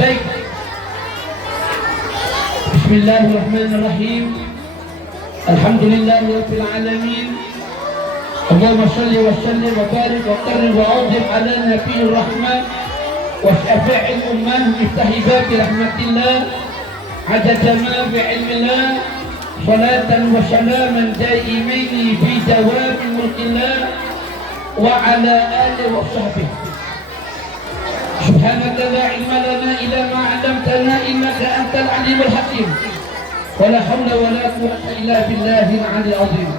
Baik. Bismillahirrahmanirrahim. Alhamdulillahirabbil alamin. Allahumma shalli wa sallim wa barik wa karrim wa awzim ala nabiyir rahmah wa syafi'il ummah miftahi babi rahmatillah adada ma bi ilmillah. صلاة وسلاما دائمين في دوام ملك الله وعلى آله وصحبه. سبحانك لا علم لنا إلا ما علمتنا إنك أنت العليم الحكيم ولا حول ولا قوة إلا بالله العلي العظيم.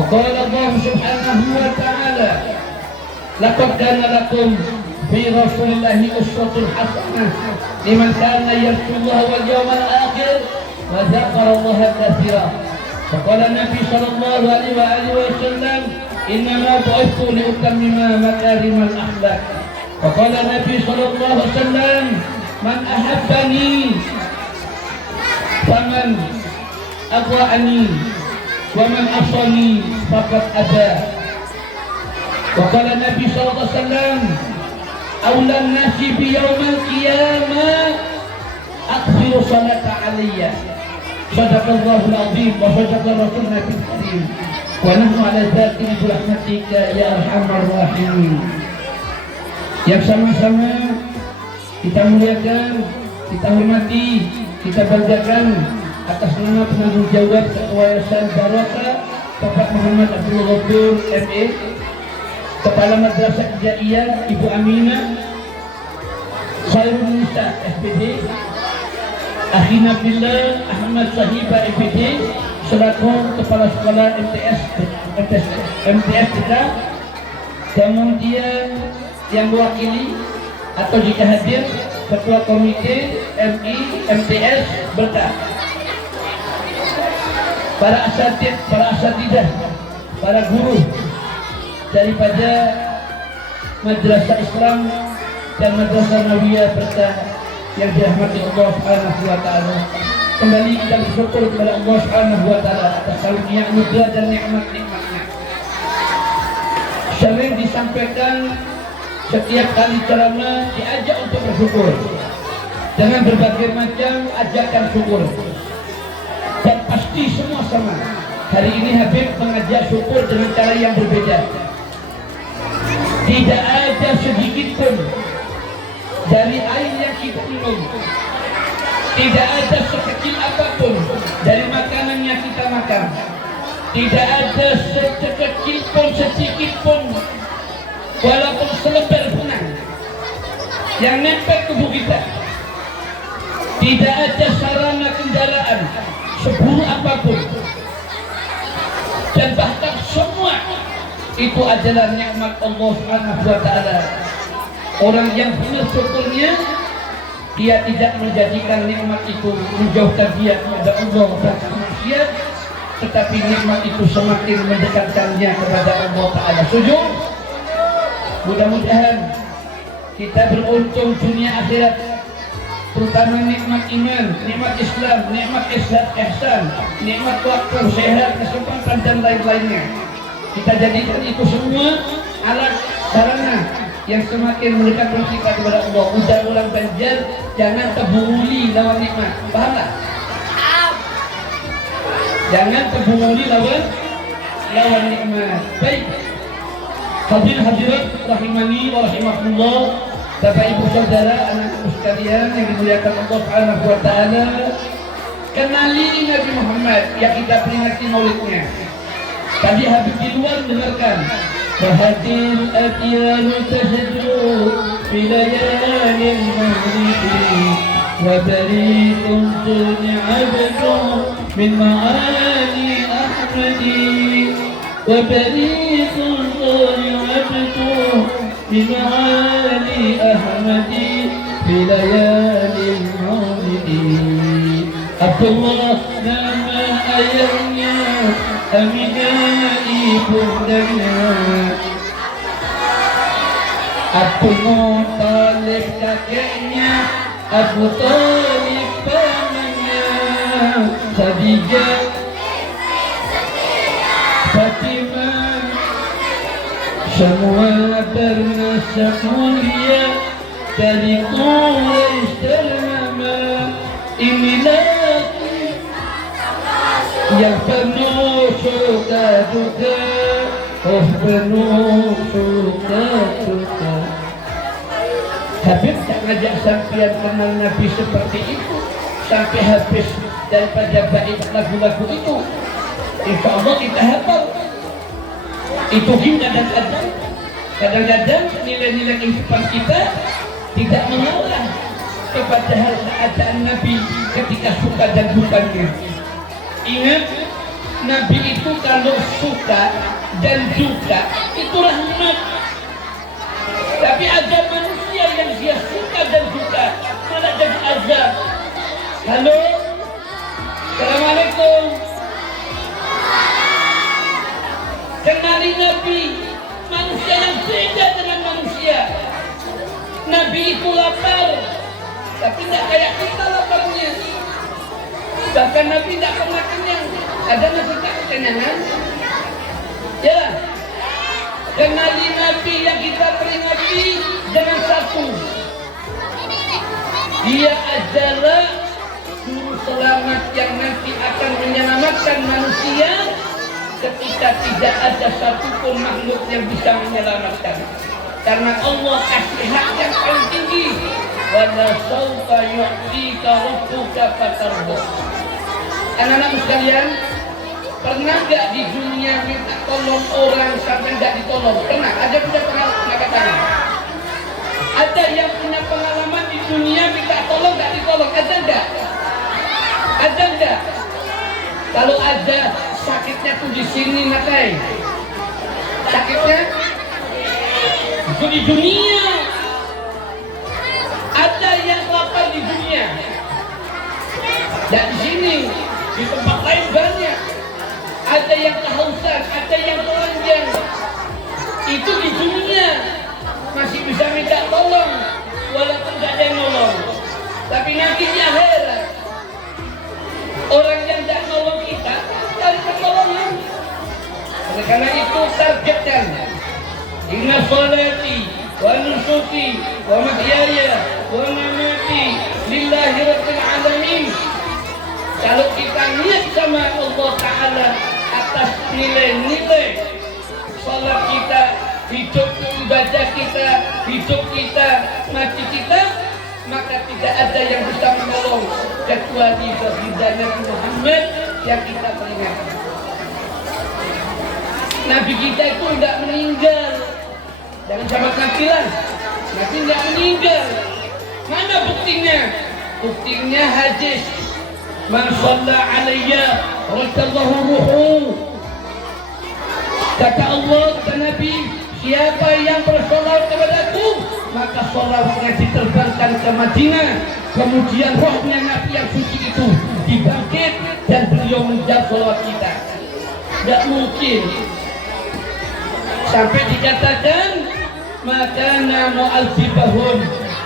وقال الله سبحانه وتعالى لقد كان لكم في رسول الله أسوة حسنة لمن كان يرجو الله واليوم الآخر وذكر الله كثيرا. فقال النبي صلى الله عليه وآله وسلم إنما بعثت لأتمم مكارم الأخلاق. وقال النبي صلى الله عليه وسلم من أحبني فمن أطاعني ومن عصاني فقد أبى. Wa qala Nabi sallallahu alaihi wasallam, "Aulan nasi bi yaumil qiyamah akthiru salata alayya." Sadaqallahul azim wa sadaqa rasuluna bil karim. Wa nahnu ala dzati bi rahmatika ya arhamar rahimin. Yang sama-sama kita muliakan, kita hormati, kita banggakan atas nama penanggung jawab Ketua Yayasan Barokah Bapak Muhammad Abdul Ghafur MA, Kepala Madrasah Hijaiyah Ibu Aminah, Khairul Nisa SPD, Akhina Billah Ahmad Sahibah SPD, selaku Kepala Sekolah MTS kita, kemudian yang mewakili atau jika hadir Ketua Komite MI MTS Berkah, para asatid, para asatidah, para guru daripada Madrasah Islam dan Madrasah Nawiyah Berkah yang dirahmati Allah Subhanahu wa taala. Kembali kita bersyukur kepada Allah Subhanahu wa taala atas karunia anugerah dan nikmat-nikmatnya. Sering disampaikan setiap kali ceramah diajak untuk bersyukur dengan berbagai macam ajakan syukur, dan pasti semua sama. Hari ini Habib mengajak syukur dengan cara yang berbeda. Tidak ada sedikit pun dari air yang kita minum, tidak ada sekecil apapun dari makanan yang kita makan, tidak ada sekecil pun, sedikit pun, walaupun selebar benang yang nempel tubuh kita. Tidak ada sarana kendaraan seburuk apapun, dan bahkan semua itu adalah nikmat Allah Subhanahu wa taala. Orang yang benar syukurnya, dia tidak menjadikan nikmat itu menjauhkan dia kepada Allah dan manusia, tetapi nikmat itu semakin mendekatkannya kepada Allah taala. Setuju? Mudah-mudahan kita beruntung dunia akhirat, terutama nikmat iman, nikmat Islam, nikmat ihsan, nikmat waktu, sehat, kesempatan dan lain-lainnya. Kita jadikan itu semua alat sarana yang semakin mendekatkan kita kepada Allah. Udah ulang Banjar, jangan terbunguli lawan nikmat. Paham tak? Jangan terbunguli lawan nikmat. Baik. Hadirin rahimani wa rahimakumullah, Bapak Ibu Saudara, anak-anak sekalian yang dimuliakan Allah Subhanahu wa taala, kenali Nabi Muhammad yang kita peringati maulidnya. Tadi Habib di luar dengarkan, Fahatil atyal tajdu fi layalil maghribi wa bari'un tun'abdu min ma'ani ahmadi wa bari'un tun'abdu min ma'ani ahmadi fi layalil maghribi. Abdullah nama ayahnya, Aminah ibundanya, Abu Muthalib kakeknya, Abu Thalib pamannya, Khadijah, Fatimah, semua bernasab mulia dari Quraisy ternama. Inilah yang penuh suka duka, oh penuh suka duka. Habib tak ngajak sampean kenal Nabi seperti itu sampai habis daripada bait lagu-lagu itu. Insya Allah kita hafal. Itu kadang-kadang nilai-nilai kehidupan kita tidak mengarah kepada hal keadaan Nabi ketika suka dan dukanya. Ingat, Nabi itu kalau suka dan duka itu rahmat. Tapi ada manusia yang dia suka dan duka malah jadi azab. Halo, Assalamualaikum. Kenali Nabi, manusia yang beda dengan manusia. Nabi itu lapar, tapi tidak kayak kita laparnya. Bahkan Nabi tidak pernah kenyang. Ada nasi tak kekenyangan? Ya. Kenali Nabi yang kita peringati dengan satu. Dia adalah juru selamat yang nanti akan menyelamatkan manusia ketika tidak ada satupun makhluk yang bisa menyelamatkan. Karena Allah kasih hak yang paling tinggi. Wala sawfa yu'tika rabbuka fatarda. Anak-anakku sekalian, pernah nggak di dunia minta tolong orang sampai nggak ditolong? Pernah? Ada punya pengalaman nggak katanya? Ada yang punya pengalaman di dunia minta tolong nggak ditolong? Ada nggak? Ada nggak? Kalau ada, sakitnya tuh di sini Natai. Sakitnya itu di dunia. Ada yang lapar di dunia. Dan di sini, di tempat lain banyak. Ada yang kehausan, ada yang telanjang. Itu di dunia masih bisa minta tolong, walaupun tidak ada yang nolong. Tapi nanti di akhirat, orang yang tidak nolong kita cari pertolongan. Oleh karena itu targetkan. Inna sholati wa nusuki wa mahyaya wa mamati lillahi rabbil alamin. Kalau kita niat sama Allah Ta'ala atas nilai-nilai salat kita, hidup ibadah kita, hidup kita, mati kita, maka tidak ada yang bisa menolong kecuali baginda Nabi Muhammad yang kita peringati. Nabi kita itu tidak meninggal. Jangan sama tampilan. Nabi tidak meninggal. Mana buktinya? Buktinya hadis. Man shalla alayya radallahu ruhu. Kata Allah kata Nabi, siapa yang bersolat kepadaku, maka solatnya diterbangkan ke Madinah. Kemudian rohnya Nabi yang suci itu dibangkit dan beliau menjawab solat kita. Tidak mungkin. Sampai dikatakan makana mu'adzibahum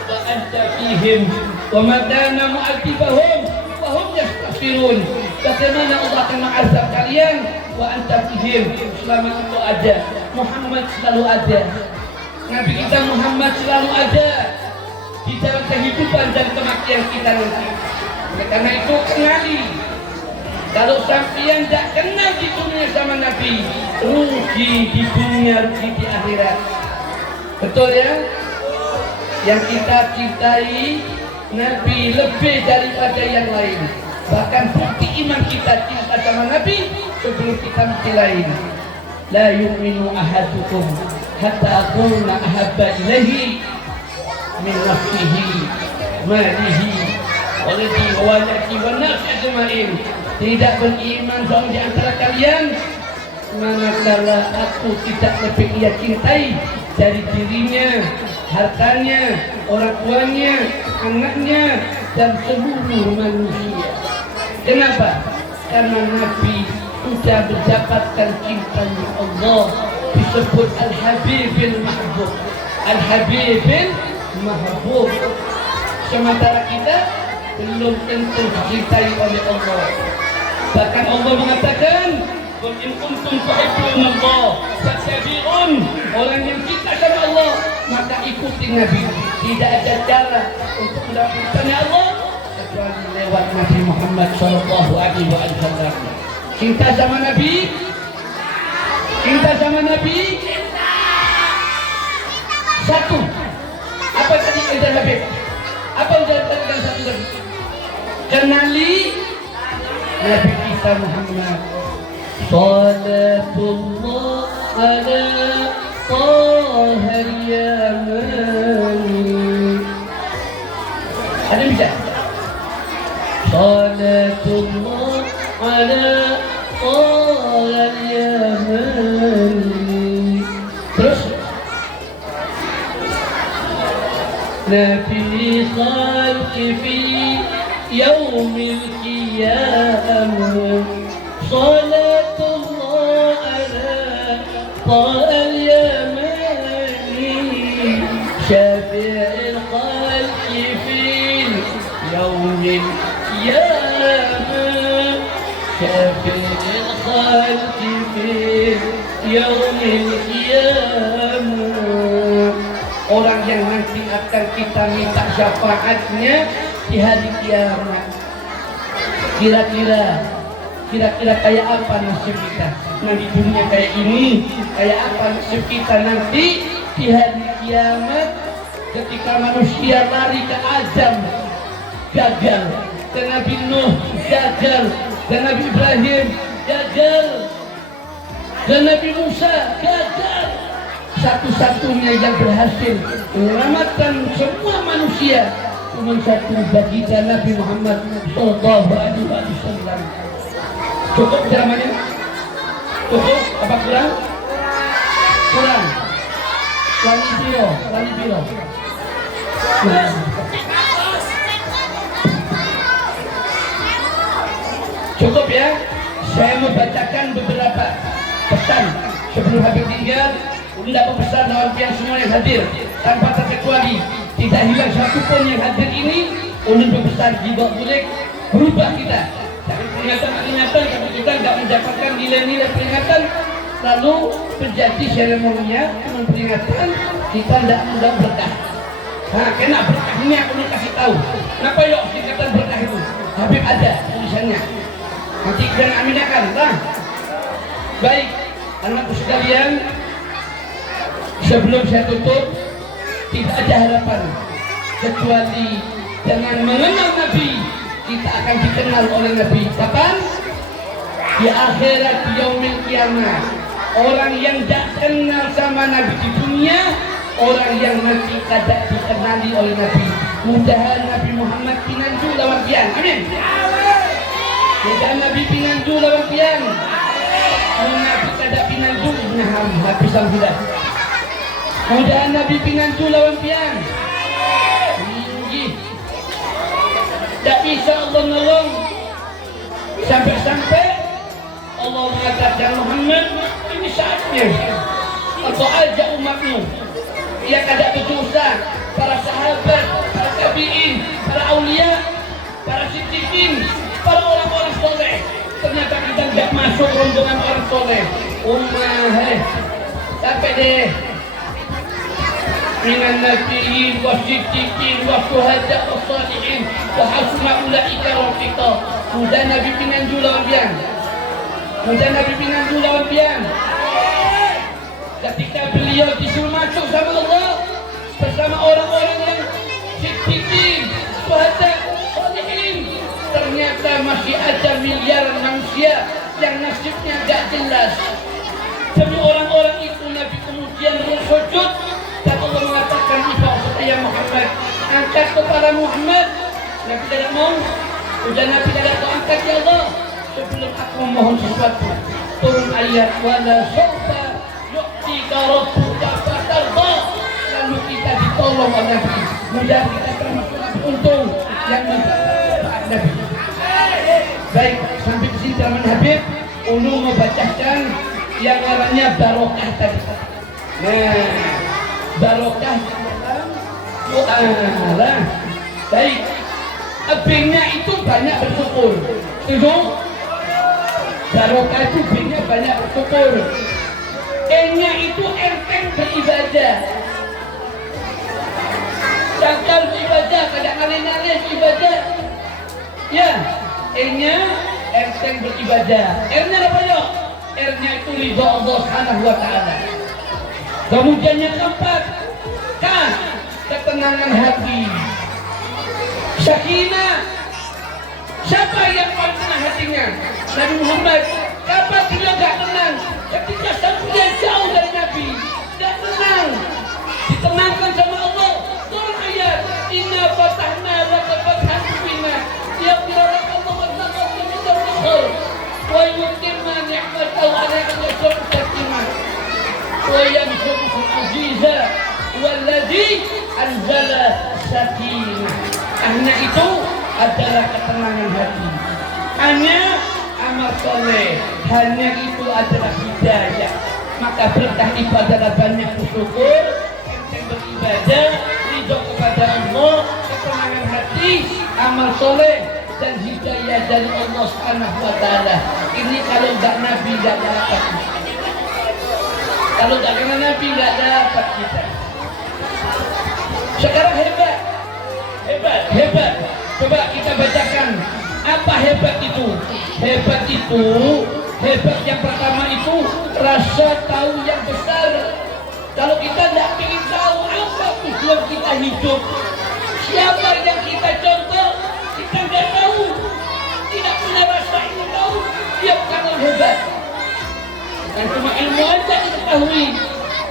wa anta fihim wa makana mu'adzibahum wa hum yastaghfirun. Bagaimana Allah akan mengazab kalian wa anta fihim, selama itu ada. Muhammad selalu ada. Nabi kita Muhammad selalu ada di dalam kehidupan dan kematian kita nanti. Oleh karena itu kenali. Kalau sampean tidak kenal di dunia sama Nabi, rugi di dunia, rugi di akhirat. Betul ya? Yang kita cintai Nabi lebih daripada yang lain. Bahkan bukti iman kita cinta sama Nabi sebelum kita mesti lain. La yu'minu ahadukum hatta akuna ahabba ilaihi min nafsihi malihi waladi walaki wa nafsi ajma'in. Tidak beriman seorang di antara kalian manakala aku tidak lebih ia cintai dari dirinya, hartanya, orang tuanya, anaknya, dan seluruh manusia. Kenapa? Karena Nabi sudah mendapatkan cintanya Allah, disebut Al-Habibil Mahbub. Al-Habibil Mahbub. Sementara kita belum tentu dicintai oleh Allah. Bahkan Allah mengatakan, "Qul in kuntum tuhibbunallah fattabi'un." Orang yang cinta sama Allah, maka ikuti Nabi. Tidak ada cara untuk mendapatkan Allah kecuali lewat Nabi Muhammad sallallahu alaihi wasallam. Cinta sama Nabi? Cinta sama Nabi? Satu. Apa tadi kata Habib? Apa udah tadi satu lagi? Kenali Nabi kita Muhammad. Salatullah ala Tahal Yamani. Ada yang bisa? Salatullah ala Tahal Yamani. Terus Nabi khalqi fi yaumil qiyamah. Salatullah ala Tahal Yamani. Syafi'il khalqi fi yaumil qiyamah. Syafi'il khalqi fi yaumil qiyamah. orang yang nanti akan kita minta syafaatnya di hari kiamat. Kira-kira kayak apa nasib kita? Nah di dunia kayak ini, kayak apa nasib kita nanti di hari kiamat ketika manusia lari ke Adam gagal, ke Nabi Nuh gagal, ke Nabi Ibrahim gagal, ke Nabi Musa gagal. Satu-satunya yang berhasil menyelamatkan semua manusia cuma satu, baginda Nabi Muhammad Sallallahu Alaihi Wasallam. Cukup ceramahnya? Cukup? Apa kurang? Kurang. Lani biro. Cukup ya? Saya membacakan beberapa pesan sebelum Habib tinggal. Undang besar lawan pian semua yang hadir tanpa terkecuali, tidak hilang satu pun yang hadir ini. Undang besar jiwa boleh berubah kita dari peringatan-peringatan, tapi kita tidak mendapatkan nilai-nilai peringatan lalu terjadi seremoninya cuma peringatan, kita tidak mudah berkah. Nah, kena berkahnya aku kasih tahu. Kenapa yuk singkatan berkah itu? Habib ada tulisannya. Nanti kalian aminakan, lah. Baik, anakku sekalian, sebelum saya tutup, tidak ada harapan kecuali dengan mengenal Nabi, kita akan dikenal oleh Nabi. Kapan? Di akhirat, di yaumil kiamat. Orang yang tidak kenal sama Nabi di dunia, orang yang nanti tidak dikenali oleh Nabi. Mudahan Nabi Muhammad pinanju lawan pian. Amin. Mudahan Nabi pinanju lawan pian. Nabi tidak pinanju, nah habis sudah. Mudahan Nabi pinanju lawan pian. Tinggi. Tak bisa Allah nolong. Sampai-sampai Allah mengatakan Muhammad, ini saatnya atau ajak umatmu yang ada berdosa, para sahabat, para tabi'in, para aulia, para siddiqin, para orang-orang soleh. Ternyata kita tidak masuk rombongan orang soleh. Sampai deh minan nabiyyin wasiddiqin wa syuhada wa shalihin wa hasuna ulaika rafiqa. Mudah Nabi pinanju lawan pian. Mudah Nabi pinanju lawan pian. Ketika beliau disuruh masuk sama Allah bersama orang-orang yang siddiqin, syuhada, shalihin, ternyata masih ada miliaran manusia yang nasibnya tidak jelas. Demi orang-orang itu Nabi kemudian bersujud dan Allah mengatakan, "Ya Muhammad, angkat kepala Muhammad." Nabi tidak mau. Udah Nabi tidak tahu, angkat ya Allah sebelum aku memohon sesuatu. Turun ayat wala sawfa yu'tika rabbuka fatarda. Lalu kita ditolong oleh Nabi. Mudah kita termasuk untung yang mendapat Nabi. Baik, sampai di sini teman Habib Ulu membacakan yang namanya barokah tadi. Nah, barokah doa. Baik, B-nya itu banyak bersyukur. Setuju? Barokah itu B-nya banyak bersyukur. E-nya itu enteng beribadah. Gagal beribadah, kadang ngalih-ngalih beribadah. Ya, E-nya enteng beribadah. R-nya apa ya? R-nya itu ridha Allah Subhanahu wa taala. Kemudian yang keempat, K, ketenangan hati. Sakinah. Siapa yang paling tenang hatinya? Nabi Muhammad. Kapan beliau tidak tenang? Ketika sampai jauh dari Nabi, tidak tenang. Ditenangkan sama Allah. Turun ayat, Inna fatahna laka fathan mubina. Ya Allah wa ta'ala wa yutimma ni'matahu 'alaika wa yastamima. Wa yansurukum aziza walladzi anzala sakinah. Hanya itu adalah ketenangan hati. Hanya amal soleh. Hanya itu adalah hidayah. Maka berkah ibadah banyak bersyukur, yang beribadah, ridho kepada Allah, ketenangan hati, amal soleh, dan hidayah dari Allah Subhanahu wa taala. Ini kalau enggak Nabi enggak dapat. Kalau enggak kenal Nabi enggak dapat kita. hebat itu, hebat yang pertama itu rasa tahu yang besar. Kalau kita tidak ingin tahu apa tujuan kita hidup, siapa yang kita contoh, kita tidak tahu, tidak punya rasa ingin tahu, dia bukan orang hebat. Bukan cuma ilmu aja diketahui,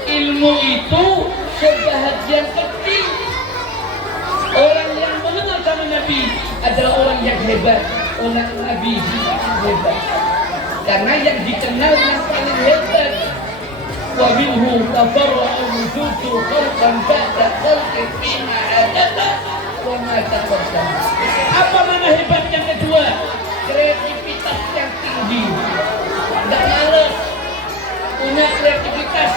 ilmu itu sebahagian penting. Orang yang mengenal sama Nabi adalah orang yang hebat. Orang Nabi hebat karena yang dikenal yang paling hebat. Wa minhu tafarra'u wujudu khalqan ba'da khalqin fima hadatha wa ma taqaddam. Apa mana hebat yang kedua? Kreativitas yang tinggi. Tidak malas, punya kreativitas,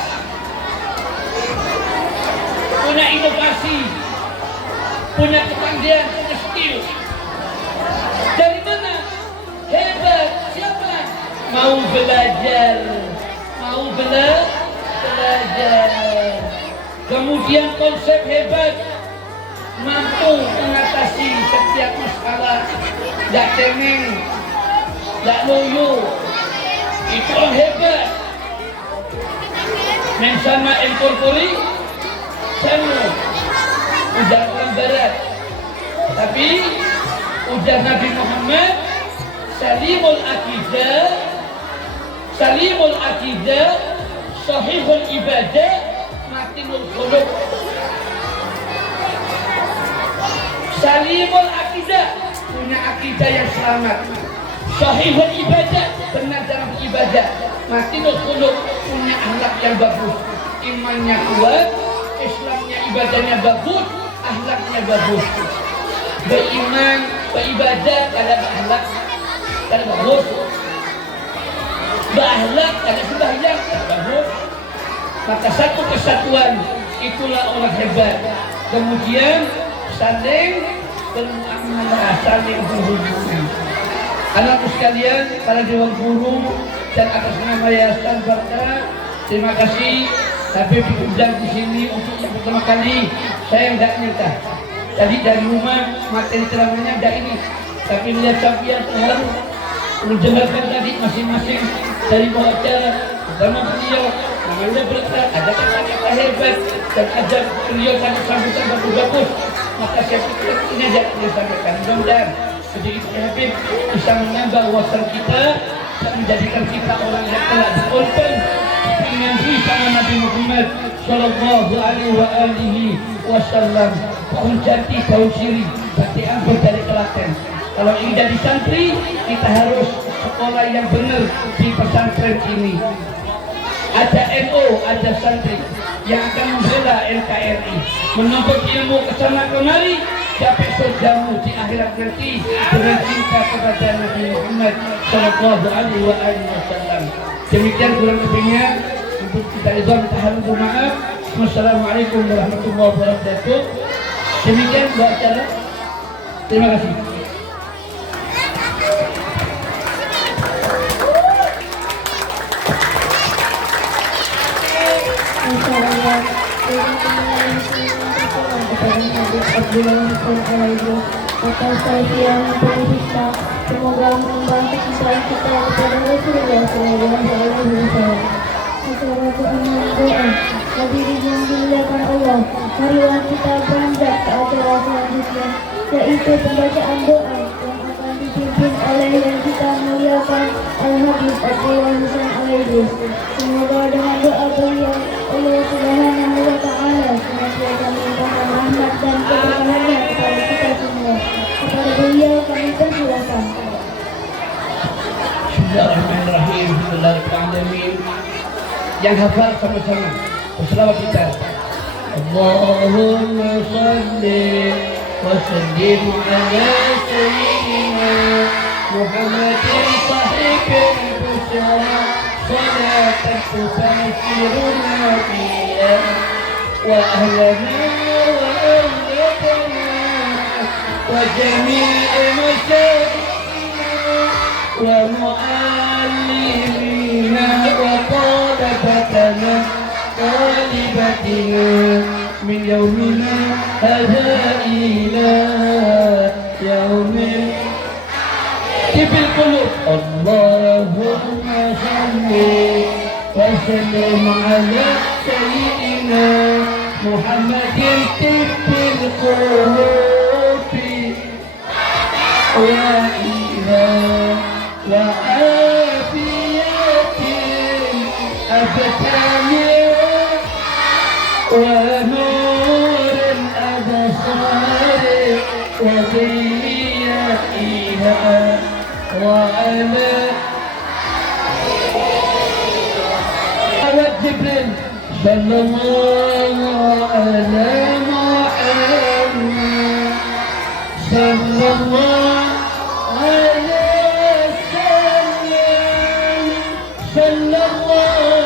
punya inovasi, punya kepandaian, punya skill. Dari mana? Hebat. Siapa? Mau belajar. Mau belajar. Kemudian konsep hebat, mampu mengatasi setiap masalah. Tak cengeng, tak loyo. Itu orang hebat. Mensama incorpori sanu. Udah orang barat. Tapi ujar Nabi Muhammad salimul akidah, sahihul ibadah, matinul khuluq. Salimul akidah, punya akidah yang selamat. Sahihul ibadah, benar dalam ibadah. Matinul khuluq, punya akhlak yang bagus. Imannya kuat, Islamnya, ibadahnya bagus, akhlaknya bagus. Beriman, beribadah, ada berakhlak, ada bagus. Berakhlak, ada sembahyang, bagus. Maka satu kesatuan, itulah orang hebat. Kemudian saling bermuamalah, saling berhubungan. Anakku sekalian, para dewan guru dan atas nama Yayasan Barta, terima kasih. Tapi diundang di sini untuk yang pertama kali, saya enggak nyangka. Tadi dari rumah materi ceramahnya ada ini, tapi lihat sampai terharu mendengarkan tadi masing-masing dari bawah acara bersama beliau namanya berkata ada kata-kata hebat dan ada beliau tadi sambutan bagus-bagus. Maka saya pikir ini aja beliau sampaikan. Mudah-mudahan sedikit Habib bisa menambah wawasan kita dan menjadikan kita orang yang telah dikonten dengan sama Nabi Muhammad Sallallahu Alaihi Wasallam. Tahun jati, tahun siri, berarti ampun dari Klaten. Kalau ingin jadi santri, kita harus sekolah yang benar di pesantren ini. Ada NO, ada santri yang akan membela NKRI, menuntut ilmu kesana kemari, capai surgamu di akhirat nanti dengan cinta kepada Nabi Muhammad Sallallahu Alaihi Wasallam. Demikian kurang lebihnya. Untuk kita izin tahan maaf. Wassalamualaikum warahmatullahi wabarakatuh. Demikian buat acara. Terima kasih. Atas saya yang penuh hikmah, semoga membantu kecintaan kita kepada Rasulullah SAW. Acara doa, hadirin yang dimuliakan Allah, marilah kita beranjak ke acara selanjutnya, yaitu pembacaan doa yang akan dipimpin oleh yang kita muliakan Al-Habib Abdullah Husain Al-Idris. Semoga dengan doa beliau Allah Subhanahu wa Ta'ala senantiasa melimpahkan rahmat dan keberkahannya kepada kita semua. Kepada beliau kami persilakan. Bismillahirrahmanirrahim. Bismillahirrahmanirrahim. Yang hafal sama-sama berselawat kita. Allahumma salli wa sallim ala sayyidina Muhammadin sahibil busyara salatan tubashiruna biha wa ahlana wa awladana wa jami'a masyayikina wa mu'allimina wa طالبتنا طالبتنا من يومنا هذا إلى يوم في القلوب الله وسلم على سيدنا محمد طب القلوب وإلى وعافية الأبدان ونور الأبصار وضيائها وعلى جبريل صلى الله على محمد صلى الله عليه وسلم صلى الله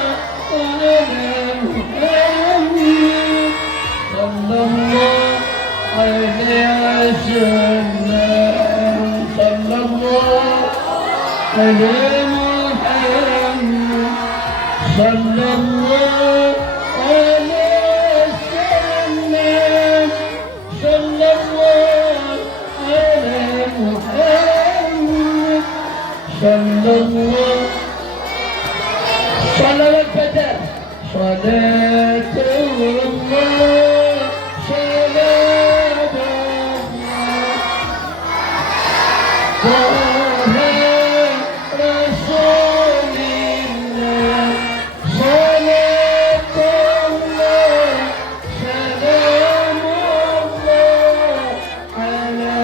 على محمد صلى الله عليه وسلم صلى الله على محمد صلى الله عليه وسلم صلى الله على محمد صلى الله صلوات بدر صلاة الله سلام الله رسول الله صلاة الله سلام الله على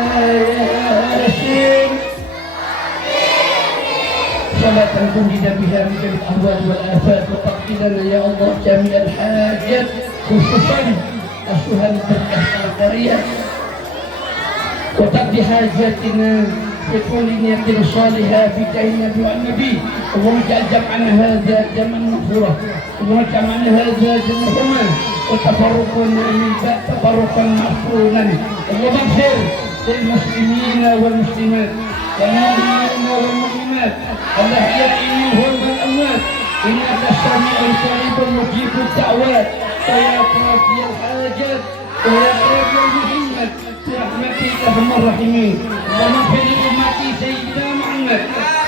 ياسين صلاة تنجد بها من جميع الأهوال والآفات وتقضي لنا يا الله جميع الحاجات خصوصا السهل البركة وتقضي حاجاتنا بكل نية صالحة في جاه النبي والنبي. اللهم اجعل جمعنا هذا جمعا مغفورا، اللهم اجعل جمعنا هذا جمعا وتفرقنا من بعد تفرقا مغفورا. اللهم اغفر للمسلمين والمسلمات والمؤمنين والمؤمنات الأحياء منهم والأموات إنك سميع قريب مجيب الدعوات ويا قاضي الحاجات ويا قاضي المهمات برحمتك يا ارحم الراحمين. اللهم اغفر لأمة سيدنا محمد،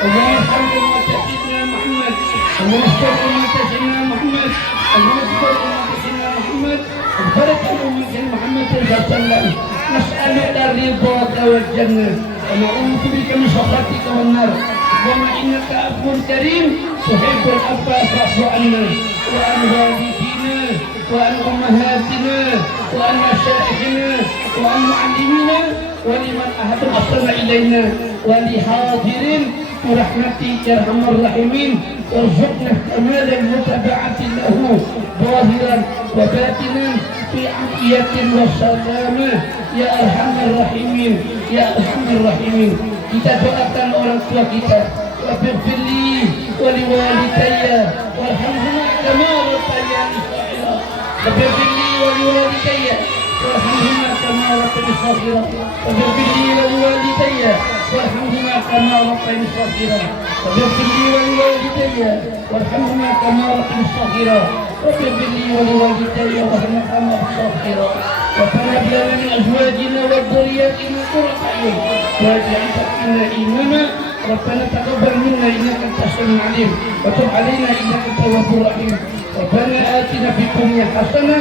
اللهم ارحم أمة سيدنا محمد، اللهم استر أمة سيدنا محمد، اللهم استر أمة سيدنا محمد، وبارك أمة محمد صلى الله عليه وسلم. نسألك رضاك والجنة ونعوذ بك من سخطك والنار. اللهم إنك عفو كريم تحب العفو فاعف عنا وعن والدينا وعن أمهاتنا وعن مشايخنا وعن معلمينا ولمن أحب أحسن إلينا ولحاضر برحمتك يا أرحم الراحمين. وارزقنا كمال المتابعة له ظاهرا وباطنا في عافية وسلامة يا أرحم الراحمين يا أرحم الراحمين. Kita doakan orang tua kita, waghfir li wa liwalidayya warhamhuma kama rabbayani shaghira. Waghfir li wa liwalidayya warhamhuma kama rabbayani shaghira. Waghfir li wa liwalidayya warhamhuma kama rabbayani shaghira. Waghfir li wa liwalidayya warhamhuma kama rabbayani shaghira. Waghfir li wa liwalidayya warhamhuma kama rabbayani shaghira. ربنا هب لنا من ازواجنا وذرياتنا قرة اعين واجعل لنا اماما. ربنا تقبل منا انك انت السميع العليم وتب علينا انك انت التواب الرحيم. ربنا اتنا في الدنيا حسنه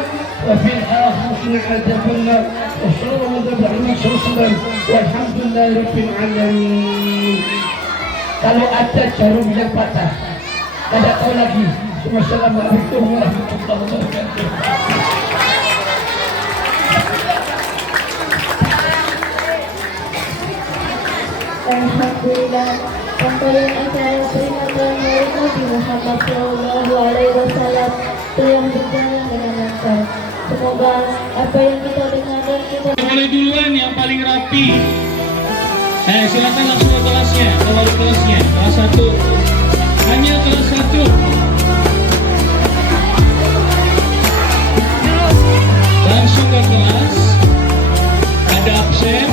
وفي الاخره عذاب النار. وصلى الله وسلم والحمد لله رب العالمين. Kalau ada jarum yang patah, tidak tahu lagi. Wassalamualaikum warahmatullahi wabarakatuh. Alhamdulillah, rangkaian acara peringatan Maulid Nabi Muhammad Sallallahu Alaihi Wasallam telah berjalan dengan lancar. Semoga apa yang kita dengar dan kita mulai duluan yang paling rapi. Silakan langsung ke kelasnya, kalau di kelasnya kelas 1, hanya kelas 1. Langsung ke kelas, ada absen.